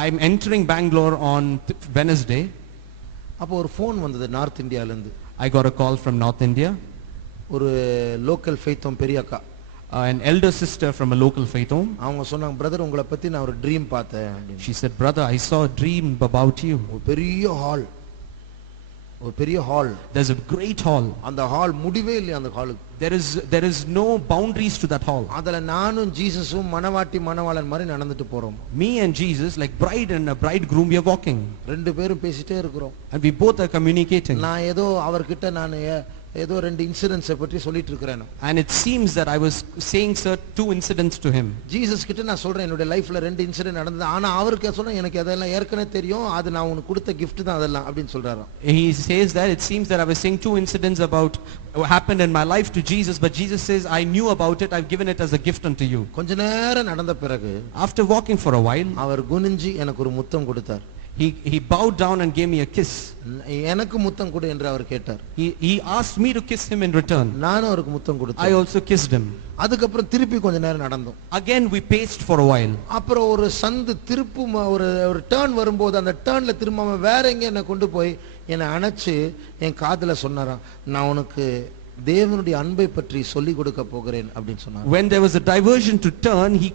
I'm entering Bangalore on Wednesday. அப்ப ஒரு ஃபோன் வந்தது நார்த் இந்தியால இருந்து. I got a call from North India. ஒரு லோக்கல் ஃபெய்த்தோம் பெரிய அக்கா, an elder sister from a local faith home. அவங்க சொன்னாங்க, பிரதர் உங்களை பத்தி நான் ஒரு ட்ரீம் பார்த்தேன் அப்படின்னு. She said, brother, I saw a dream about you. ஒரு பெரிய hall, there's a great hall. அந்த ஹால் முடிவே இல்லை அந்த ஹாலுக்கு. There is no boundaries to that hall. அதல நானும் ஜீசஸும் மணவாட்டி மணவாளன் மாதிரி நடந்துட்டு போறோம். Me and Jesus, like bride and a bridegroom, we are walking. ரெண்டு பேரும் பேசிட்டே இருக்கிறோம். And we both are communicating. நான் ஏதோ அவர்கிட்ட நான் ஏதோ 2 இன்சிடென்ட்ஸ் பத்தி சொல்லிட்டு இருக்கேன். And it seems that I was saying 2 incidents to him. Jesus கிட்ட நான் சொல்றேன் என்னோட லைஃப்ல 2 இன்சிடென்ட் நடந்தது, ஆனா அவருக்கு சொல்றேன் எனக்கு அதெல்லாம் ஏற்கனவே தெரியும், அது நான் உனக்கு கொடுத்த gift தான் அதெல்லாம் அப்படினு சொல்றாராம். He says that it seems that I was saying 2 incidents about what happened in my life to Jesus, but Jesus says I knew about it, I've given it as a gift unto you. கொஞ்ச நேரம் நடந்த பிறகு, after walking for a while, அவர் குனிஞ்சி எனக்கு ஒரு முத்தம் கொடுத்தார். He bowed down and gave me a kiss. எனக்கு முத்தம் கொடு என்று அவர் கேட்டார். He asked me to kiss him in return. நானும் அவருக்கு முத்தம் கொடுத்தேன். I also kissed him. அதுக்கப்புறம் திருப்பி கொஞ்ச நேரம் நடந்தோம். Again we paced for a while. அப்புறம் ஒரு சந்து திருப்பும் ஒரு டர்ன் வரும்போது அந்த டர்ன்ல திரும்பாம வேற எங்க என்ன கொண்டு போய் என்னை அணைச்சு என் காதுல சொன்னாராம், நான் உனக்கு தேவனுடைய அன்பை பற்றி சொல்லி கொடுக்க போகிறேன் அப்படின்னு சொன்னார். When there was a diversion to turn, he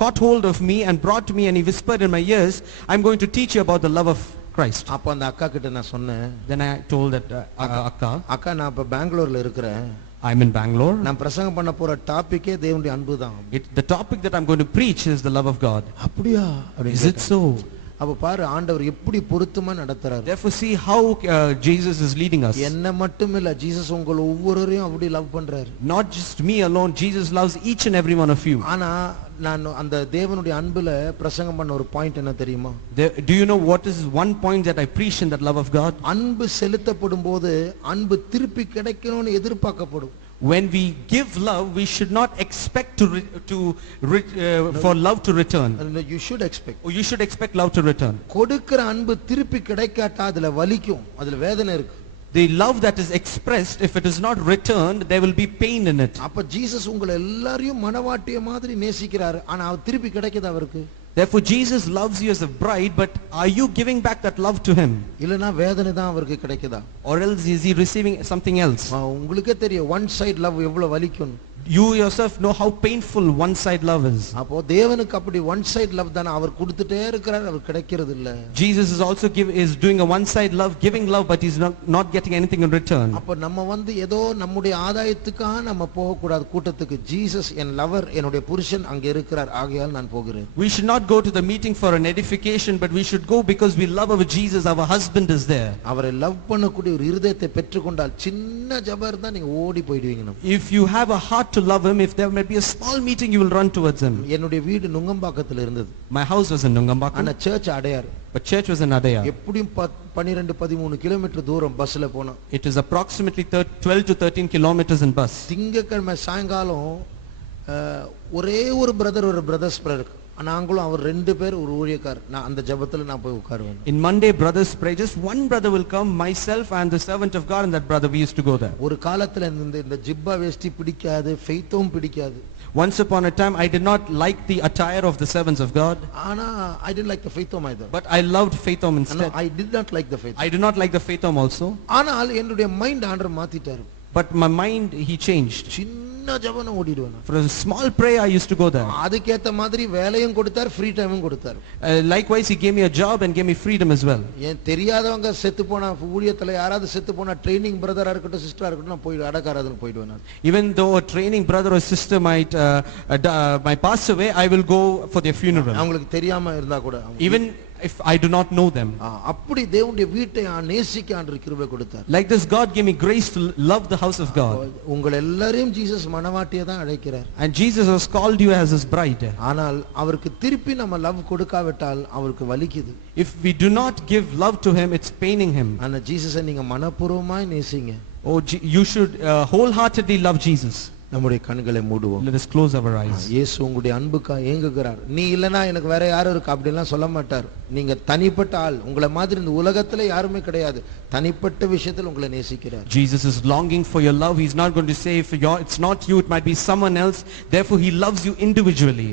caught hold of me and brought me and he whispered in my ears, I'm going to teach you about the love of Christ. அப்ப அந்த அக்கா கிட்ட நான் சொன்னேன். Then I told that அக்கா நான் இப்ப பெங்களூர்ல இருக்கிறேன். I'm in Bangalore. நான் பிரசங்கம் பண்ண போற டாபிக்கே தேவனுடைய அன்பு தான். The topic that I'm going to preach is the love of God. அப்படியா? Is it so? அப்ப பாரு ஆண்டவர் எப்படி பொருத்தமா நடத்துறாரு. Therefore see how Jesus is leading us. என்ன மட்டும் இல்ல, ஜீசஸ் உங்களை ஒவ்வொருவரையும் அப்படி லவ் பண்றாரு. Not just me alone, Jesus loves each and every one of you. ஆனா நான் அந்த தேவனுடைய அன்புல பிரசங்கம் பண்ண ஒரு பாயிண்ட் என்ன தெரியுமா? Do you know what is one point that I preach in that love of God? அன்பு செலுத்தப்படும் போது அன்பு திருப்பி கிடைக்கணும்னு எதிர்பார்க்கப்படும். When we give love, we should not expect for love to return. You should expect. Or you should expect love to return. கொடுக்கிற அன்பு திருப்பி கிடைக்காட்டா அதுல வலிக்கும், அதுல வேதனை இருக்கு. The love that is expressed, if it is not returned, there will be pain in it. அப்ப ஜீசஸ் உங்களை எல்லாரையும் மனவாட்டிய மாதிரி நேசிக்கிறாரு, ஆனா அது திருப்பி கிடைக்குதா அவருக்கு? Therefore Jesus loves you as a bride, but are you giving back that love to him? இல்லனா வேதனை தான் அவருக்கு கிடைக்குதா? Or else is he receiving something else? உங்களுக்கே தெரியும் ஒன் சைடு லவ் எவ்வளவு வலிக்கும். You yourself know how painful one side love is. அப்போ தேவனுக்கு அப்படி ஒன் சைடு லவ் தான, அவர் கொடுத்துட்டே இருக்கிறார், அவர் கிடைக்கிறது இல்ல. Jesus is also doing a one side love, giving love, but he's not getting anything in return. அப்ப நம்ம ஏதோ நம்முடைய ஆதாயத்துக்காக நம்ம போக கூடாது கூட்டத்துக்கு. ஜீசஸ் என் லவர், என்னுடைய புருஷன் அங்க இருக்கிறார், ஆகையால் நான் போகிறேன். We should not go to the meeting for an edification, but we should go because we love our Jesus, our husband is there. அவரை லவ் பண்ணக்கூடிய ஒரு இருதயத்தை பெற்றுக்கொண்டால் சின்ன ஜெபம் தான் நீங்க ஓடி போய்டுவீங்க. If you have a heart to love him, if there may be a small meeting, you will run towards him. என்னுடைய வீடு நுங்கம்பாக்கத்துல இருந்தது. My house was in Nungambakkam. ஆனா church Adyar. But church was in Adayar. எப்படியும் 12-13 கிலோமீட்டர் தூரம் பஸ்ல போனா. It is approximately 12 to 13 kilometers in bus. திங்கட்கிழமை சாயங்காலம் ஒரே ஒரு பிரதர்ஸ் பிரதர், நாங்களும் அவர் ரெண்டு பேர் ஒரு ஊழியக்காரர். நான் அந்த ஜெபத்துல நான் போய் உட்காருவேன். In Monday brothers pray, just one brother will come, myself and the servant of God and that brother, we used to go there. ஒரு காலத்துல இந்த ஜிப்பா வேஷ்டி பிடிக்காது, ஃபெய்த்தும் பிடிக்காது. Once upon a time I did not like the attire of the servants of God. ஆனா I didn't like the faithom either. But I loved faithom instead. I did not like the faithom. I did not like the faithom also. ஆனால் என்னுடைய மைண்ட் ஆண்டவர் மாத்திட்டாரு. But my mind he changed. சின்ன ஜெபம் ஓடிடுவேன். For a small prayer I used to go there. அதுக்கேத்த மாதிரி வேலையும் கொடுத்தார், ஃப்ரீ டைமும் கொடுத்தார். Likewise he gave me a job and gave me freedom as well. ஏன் தெரியாதவங்க செத்து போனா, ஊழியத்துல யாராவது செத்து போனா, ட்ரெய்னிங் பிரதரா இருக்கட்டும் சிஸ்டரா இருக்கட்டும், நான் போய் அடக்காரதுன்னு போய்டுவேன் நான். Even though a training brother or sister might pass away, I will go for their funeral. அவங்களுக்கு தெரியாம இருந்தா கூட. Even if I do not know them. அப்படி தேவனுடைய வீட்டை நேசிக்க ஆண்டவர் கிருபை கொடுத்தார். Like this God gave me grace to love the house of God. உங்களை எல்லாரையும் ஜீசஸ் மனவாட்டியா தான் அழைக்கிறார். And Jesus has called you as his bride. ஆனால் அவருக்கு திருப்பி நம்ம லவ் கொடுக்காவிட்டால் அவருக்கு வலிக்குது. If we do not give love to him, it's paining him. ஆனா ஜீசஸை நீங்க மனப்பூர்வமாய் நேசிங்க. Oh, you should wholeheartedly love Jesus. நம்முடைய கண்களை மூடுவோம். Let us close our eyes. இயேசு உங்களுடைய அன்புக்காக ஏங்குகிறார். நீ இல்லனா எனக்கு வேற யாரும் இருக்கு அப்படிலாம் சொல்ல மாட்டார். நீங்க தனிப்பட்ட ஆள், உங்களை மாதிரி இந்த உலகத்துல யாருமே கிடையாது. தனிப்பட்ட விஷயத்தில் உங்களை நேசிக்கிறார். Jesus is longing for your love. He's not going to say it's not you, it might be someone else. Therefore he loves you individually.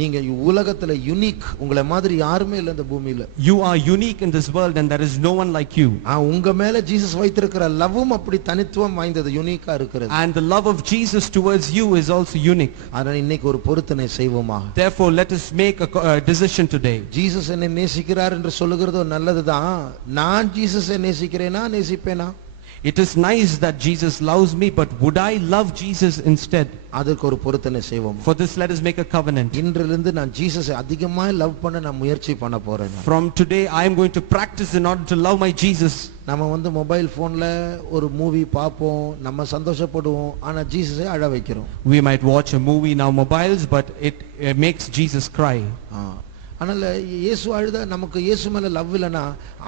நீங்க உலகத்துல யூனிக், உங்களை மாதிரி யாருமே இல்ல இந்த பூமியில. You are unique in this world and there is no one like you. உங்க மேல ஜீசஸ் வைத்திருக்கிற லவ்வும் அப்படி தனித்துவம் வாய்ந்தது, யூனிக்கா இருக்கிறது. And the love of Jesus towards you is also unique. அதனால இன்னைக்கு ஒரு பொருத்தனை செய்வோமா. Therefore let us make a decision today. Jesus என்னை நேசிக்கிறார் என்று சொல்லுகிறது நல்லதுதான். நான் ஜீசஸை நேசிக்கிறேனா நேசிப்பேனா? It is nice that Jesus loves me, but would I love Jesus instead? அதற்கு ஒரு பொருத்தனை செய்வோம். For this let us make a covenant. இன்றிலிருந்து நான் ஜீசஸை அதிகமாக லவ் பண்ண நான் முயற்சி பண்ண போறேன். From today I am going to practice in order to love my Jesus. நம்ம மொபைல் போன்ல ஒரு மூவி பாப்போம், நம்ம சந்தோஷப்படுவோம், ஆனா ஜீசஸை அழ வைக்கிறோம். We might watch a movie in our mobiles, but it makes Jesus cry. அதனால இயேசு அழுத நமக்கு இயேசு மேல லவ் இல்லைன்னா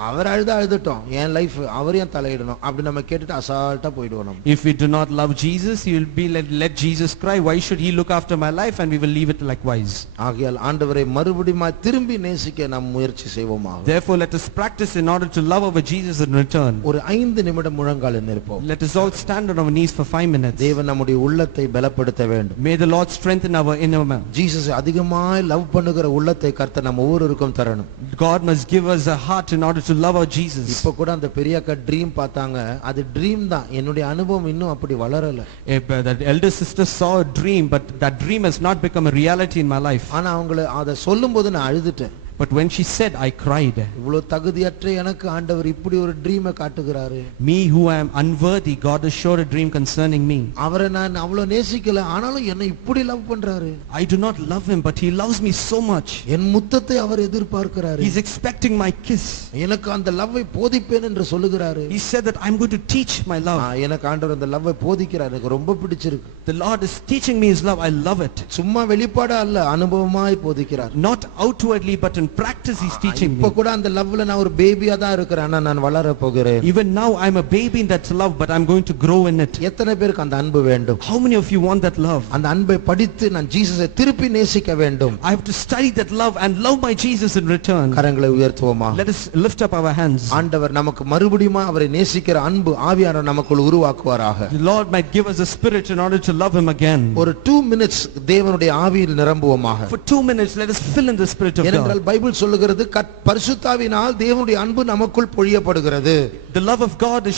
அவர் அழுதட்டும், என் லைஃப் அவரையும் தலையிடணும் அப்படி நம்ம கேட்டுட்டு அசால்ட்டா போயிடுவோம் நம்ம. If we do not love Jesus, he will be let Jesus cry. Why should he look after my life? And we will leave it likewise. ஆகையால் ஆண்டவரை மறுபடியும் திரும்பி நேசிக்க நாம் முயற்சி செய்வோமாக. Therefore, let us practice in order to love our Jesus in return. ஒரு 5 நிமிடம் முழங்கால் நிற்போம். Let us all stand on our knees for 5 minutes. தேவன் நம்முடைய உள்ளத்தை பலப்படுத்த வேண்டும். May the Lord strengthen our inner man. Jesus அதிகமாய் லவ் பண்ணுகிற உள்ளத்தை கர்த்தர் நம்ம ஒவ்வொருவருக்கும் தரணும். God must give us a heart in order to love our Jesus. இப்ப கூட அந்த பெரியக்கா ட்ரீம் பார்த்தாங்க, அது ட்ரீம் தான், என்னுடைய அனுபவம் இன்னும் அப்படி வளரல. That elder sister saw a dream, but that dream has not become a reality in my life. ஆனா அவங்கள அத சொல்லும்போது நான் அழுதுட்டேன். But when she said, I cried. இவ்வளவு தகுதியற்ற எனக்கு ஆண்டவர் இப்படி ஒரு ட்ரீமை காட்டுகிறாரு. Me who am unworthy, God has showed a dream concerning me. அவரை நான் அவ்வளவு நேசிக்கல, ஆனாலும் என்னை இப்படி லவ் பண்றாரு. I do not love him, but he loves me so much. என் முத்தத்தை அவர் எதிர்பார்க்கிறாரு. He's expecting my kiss. எனக்கு அந்த லவ்வை போதிப்பேன் என்று சொல்லுகிறாரு. He said that I'm going to teach my love. எனக்கு ஆண்டவர் அந்த லவ்வை போதிக்கிறார், எனக்கு ரொம்ப பிடிச்சிருக்கு. The Lord is teaching me his love. I love it. சும்மா வெளிப்பாடா அல்ல, அனுபவமாய் போதிக்கிறார். Not outwardly, but in practice he's teaching me. இப்ப கூட அந்த லவ்ல நான் ஒரு பேபியா தான் இருக்கேன், ஆனா நான் வளர போகிறேன். Even now I'm a baby in that love, but I'm going to grow in it. எத்தனை பேருக்கு அந்த அன்பு வேண்டும்? How many of you want that love? அந்த அன்பை படித்து நான் ஜீசஸை திருப்பி நேசிக்க வேண்டும். I have to study that love and love my Jesus in return. கரங்களை உயர்த்துவோமா? Let us lift up our hands. ஆண்டவர் நமக்கு மறுபடியும் அவரை நேசிக்கிற அன்பு ஆவியானவர் நமக்குள் உருவாக்குவாராக. The Lord might give us a spirit in order to love him again. ஒரு 2 minutes தேவனுடைய ஆவியில் நிரம்புவோமாக. For 2 minutes let us fill in the spirit of God. ஏனென்றால் பைபிள் சொல்லுகிறது பரிசுத்தாவினால் தேவனுடைய அன்பு நமக்குள் பொழியப்படுகிறது. The love of God is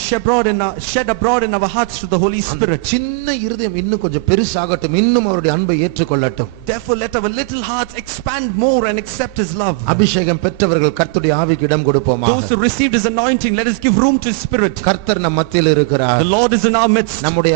shed abroad in our hearts through the Holy Spirit. சின்ன இருதயம் இன்னும் கொஞ்சம் பெருசாகட்டும், இன்னும் அவருடைய அன்பை ஏற்றுக்கொள்ளட்டும். Therefore let our little hearts expand more and accept his love. அபிஷேகம் பெற்றவர்கள் கர்த்தருடைய ஆவிக்கு இடம் கொடுப்போமாக. Those who received his anointing, let us give room to his spirit. கர்த்தர் நம் மத்தியில் இருக்கிறார். The Lord is in our midst. நம்முடைய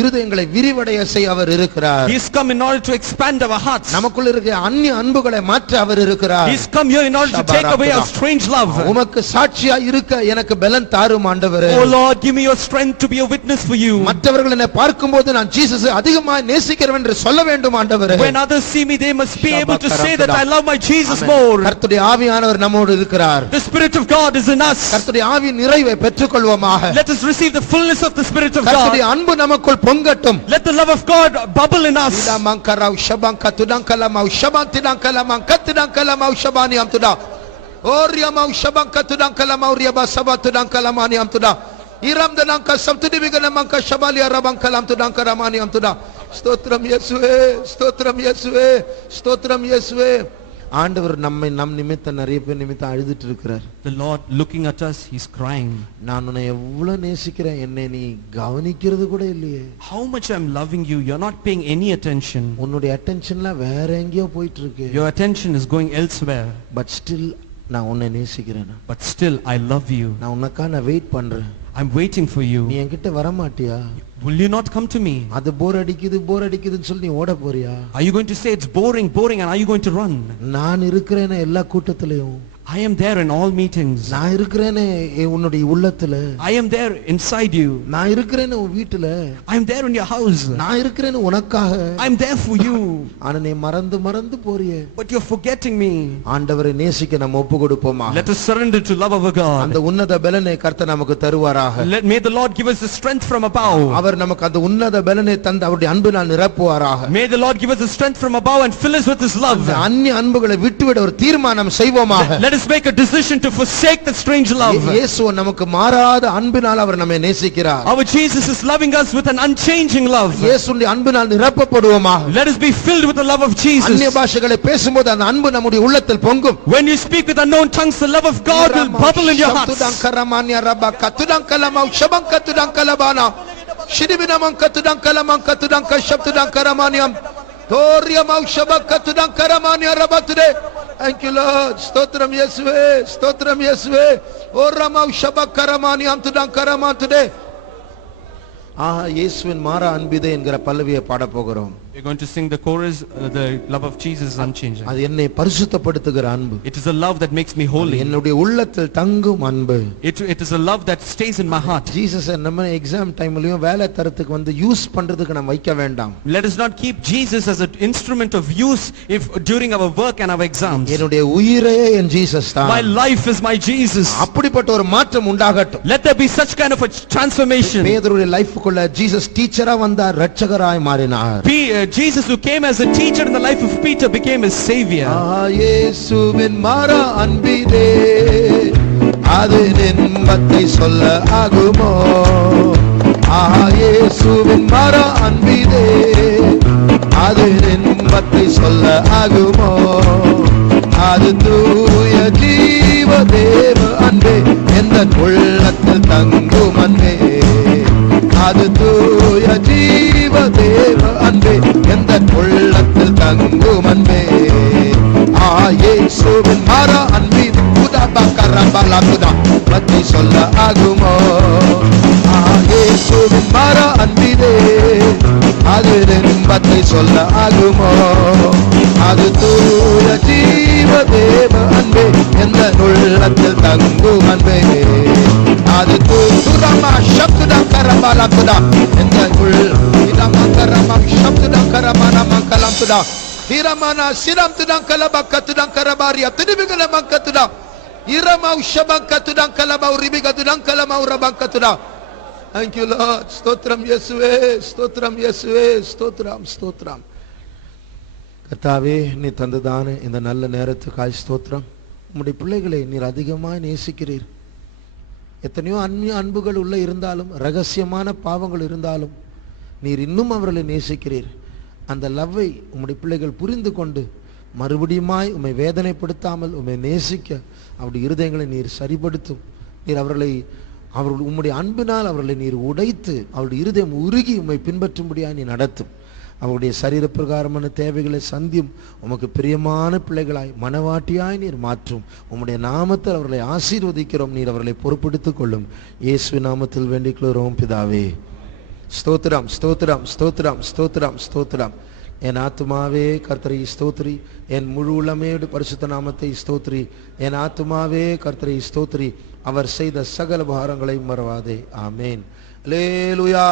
இருதயங்களை விரிவடைய செய்ய அவர் இருக்கிறார். He has come in order to expand our hearts. நமக்குள்ள இருக்கிற அந்நிய அன்புகளை மாற்ற அவர் இருக்கிறார். He has come here in order to take away our strange love. உமக்கு சாட்சியா இருக்க எனக்கு பலன் தாரும் ஆண்டவரே. Oh Lord, give me your strength to be a witness for you. மற்றவர்கள் என்னை பார்க்கும்போது நான் ஜீசஸை அதிகமாக நேசிக்கிறேன் என்று சொல்ல வேண்டும் ஆண்டவரே. When others see me, they must be able to say that I love my Jesus more. கர்த்தருடைய ஆவியானவர் நம்மோடு இருக்கிறார். The Spirit of God is in us. கர்த்தருடைய ஆவியின் நிறைவை பெற்றுக்கொள்வோமாக. Let us receive the fullness of the Spirit of God. கர்த்தருடைய அன்பு நமக்குள் பொங்கட்டும். Let the love of God bubble in us. இலமங்கராவ் ஷபங்கதுடங்கலமௌ ஷபந்திடங்கலமங் கத்திடங்கலமௌ ஷபானியம்துடா ஓரியமௌ ஷபங்கதுடங்கலமௌ ரியபா சபத்துடங்கலமானியம்துடா இரம்தனங்க சப்துடிவிகனமங்க ஷபாலிய ரபங்கலம்துடங்கரமானியம்துடா. ஸ்தோத்திரம் இயேசுவே, ஸ்தோத்திரம் இயேசுவே, ஸ்தோத்திரம் இயேசுவே. ஆண்டவர் நம் நிமித்தம் நிறைய பேர் நிமித்தம் அழுதுட்டு இருக்கிறார். The Lord looking at us, he's crying. நான் உன்னை எவ்வளவு நேசிக்கிறேன், என்னை நீ கவனிக்கிறது கூட இல்லையே. How much I'm loving you, you're not paying any attention. உன்னுடைய அட்டென்ஷன்லாம் வேற எங்கேயோ போயிட்டு இருக்கு. Your attention is going elsewhere. But still நான் உன்னை நேசிக்கிறேன். But still I love you. நான் உனக்காக நான் வெயிட் பண்றேன். I'm waiting for you. நீ என்கிட்ட வர மாட்டியா? Will you not come to me? அது போர் அடிக்குதுன்னு சொல்லி நீ ஓட போறியா? Are you going to say it's boring and are you going to run? நான் இருக்கிறேனே எல்லா கூட்டத்திலயும். I am there in all meetings. நான் இருக்கிறேனே உன்னுடைய உள்ளத்துல. I am there inside you. நான் இருக்கிறேனே உன் வீட்டுல. I am there in your house. நான் இருக்கிறேனே உனக்காக. I am there for you. ஆனா நீ மறந்து போறியே. But you're forgetting me. ஆண்டவரை நேசிக்க நம்ம ஒப்பு கொடுப்போமா? Let us surrender to love our God. அந்த உன்னத பலனை கர்த்தர் நமக்கு தருவாராக. May the Lord give us the strength from above. அவர் நமக்கு அந்த உன்னத பலனை தந்து அவருடைய அன்பினால் நிரப்புவாராக. May the Lord give us the strength from above and fill us with his love. அந்நிய அன்புகளை விட்டுவிட ஒரு தீர்மானம் செய்வோமாக. Let us make a decision to forsake that strange love. இயேசு நமக்கு மாறாத அன்பினால் அவர் நம்மை நேசிக்கிறார். Our Jesus is loving us with an unchanging love. இயேசுவின் அன்பினால் நிரப்பப்படுவோமாக. Let us be filled with the love of Jesus. அந்நிய பாஷைகளை பேசும்போது அந்த அன்பு நம்முடைய உள்ளத்தில் பொங்கும். When you speak with unknown tongues, the love of God will bubble in your hearts. துதங்கரமானிய ரபக துதங்கலமௌ ஷபங்கதுதங்கலபானா ஷிரிபினமங்கதுதங்கலமங்கதுதங்க ஷப்துதங்கரமானியம் தோரியமௌ ஷபங்கதுதங்கரமானிய ரபதுதே. Thank you Lord. ஸ்தோத்திரம் இயேசுவே, ஸ்தோத்திரம் இயேசுவே. ஓரமௌ ஷபக்கரமானியம் துதங்கரமாதுதே. இயேசுவின் மாறா அன்பிதே என்கிற பல்லவியை பாட போகிறோம். We're going to sing the chorus, the love of Jesus is unchanging. அது என்னை பரிசுத்தப்படுத்துகிற அன்பு. It is a love that makes me holy. என்னுடைய உள்ளத்தில் தங்கும் அன்பு. It is a love that stays in my heart. Jesus நம்ம எக்ஸாம் டைம்லயும் வேலை தரத்துக்கு வந்து யூஸ் பண்றதுக்கு நம்ம வைக்க வேண்டாம். Let us not keep Jesus as an instrument of use if during our work and our exams. என்னுடைய உயிரே என் ஜீசஸ் தான். My life is my Jesus. அப்படிப்பட்ட ஒரு மாற்றம் உண்டாகட்டும். Let there be such kind of a transformation. பேதுருடைய லைஃப்க்குள்ள ஜீசஸ் டீச்சரா வந்தார், இரட்சகராய் மாறினார். Jesus who came as a teacher in the life of Peter became his savior. இயேசுவின் மாறா அன்பிலே அது இன்பத்தை சொல்ல ஆகுமோ? இயேசுவின் மாறா அன்பிலே அது இன்பத்தை சொல்ல ஆகுமோ? அது தூய ஜீவ தேவ அன்பே எந்த உள்ளத்தில் தங்கும் அன்பே. அது தூய ஜீவ தேவ அன்பே எந்த உள்ளத்தில் தங்கும் அன்பே. இயேசுவின் மாறா அன்பின் பத்தி சொல்ல ஆகுமோ? இயேசுவின் மாறா அன்பிலே அது இன்பத்தை சொல்ல ஆகுமோ? அது தூய ஜீவ தேவ அன்பே எந்த உள்ளத்தில் தங்கும் அன்பே. அது துரமா சப்தம் கரமாலம் துடா எந்த உள் இதமா கரமம் சப்தம் கரமான மங்கலம் துடா ஹிரமனா சிரம் துடா கலபக்க துடா கரபாரியா திரிபிகல மக்க துடா இரமா உஷபக்க துடா கலபா உரிபிக துடா கலமா உரபக்க துடா. Thank you Lord. ஸ்தோத்திரம் இயேசுவே, ஸ்தோத்திரம் இயேசுவே, ஸ்தோத்திரம் ஸ்தோத்திரம். கர்த்தாவே, நீ தந்ததான இந்த நல்ல நேரத்துக்காய் ஸ்தோத்திரம். உம்முடைய பிள்ளைகளை நீர் அதிகமாய் நேசிக்கிறீர். எத்தனையோ அன்புகள் உள்ள இருந்தாலும், ரகசியமான பாவங்கள் இருந்தாலும் நீர் இன்னும் அவர்களை நேசிக்கிறீர். அந்த லவ்வை உம்முடைய பிள்ளைகள் புரிந்து கொண்டு மறுபடியுமாய் உம்மை வேதனைப்படுத்தாமல் உம்மை நேசிக்க அவருடைய இருதயங்களை நீர் சரிப்படுத்தும். நீர் அவர்கள் உம்முடைய அன்பினால் அவர்களை நீர் உடைத்து அவருடைய இருதயம் உருகி உம்மை பின்பற்றும்படியாக நீ நடத்தும். அவருடைய சரீர பிரகாரமான தேவைகளை சந்தியும். உமக்கு பிரியமான பிள்ளைகளாய் மனவாட்டியாய் நீர் மாற்றும். உம்முடைய நாமத்தில் அவர்களை ஆசீர்வதிக்கிறோம். நீர் அவர்களை பொறுப்படுத்திக் கொள்ளும். இயேசு நாமத்தில் வேண்டிக் கொள்கிறோம் பிதாவே. ஸ்தோத்திரம் ஸ்தோத்திரம் ஸ்தோத்திரம் ஸ்தோத்திரம் ஸ்தோத்திரம். என் ஆத்துமாவே கர்த்தரை ஸ்தோத்திரி, என் முழு உள்ளமையோடு பரிசுத்த நாமத்தை ஸ்தோத்திரி. என் ஆத்துமாவே கர்த்தரை ஸ்தோத்திரி, அவர் செய்த சகல பாரங்களை மறவாதே. ஆமேன். அல்லேலூயா.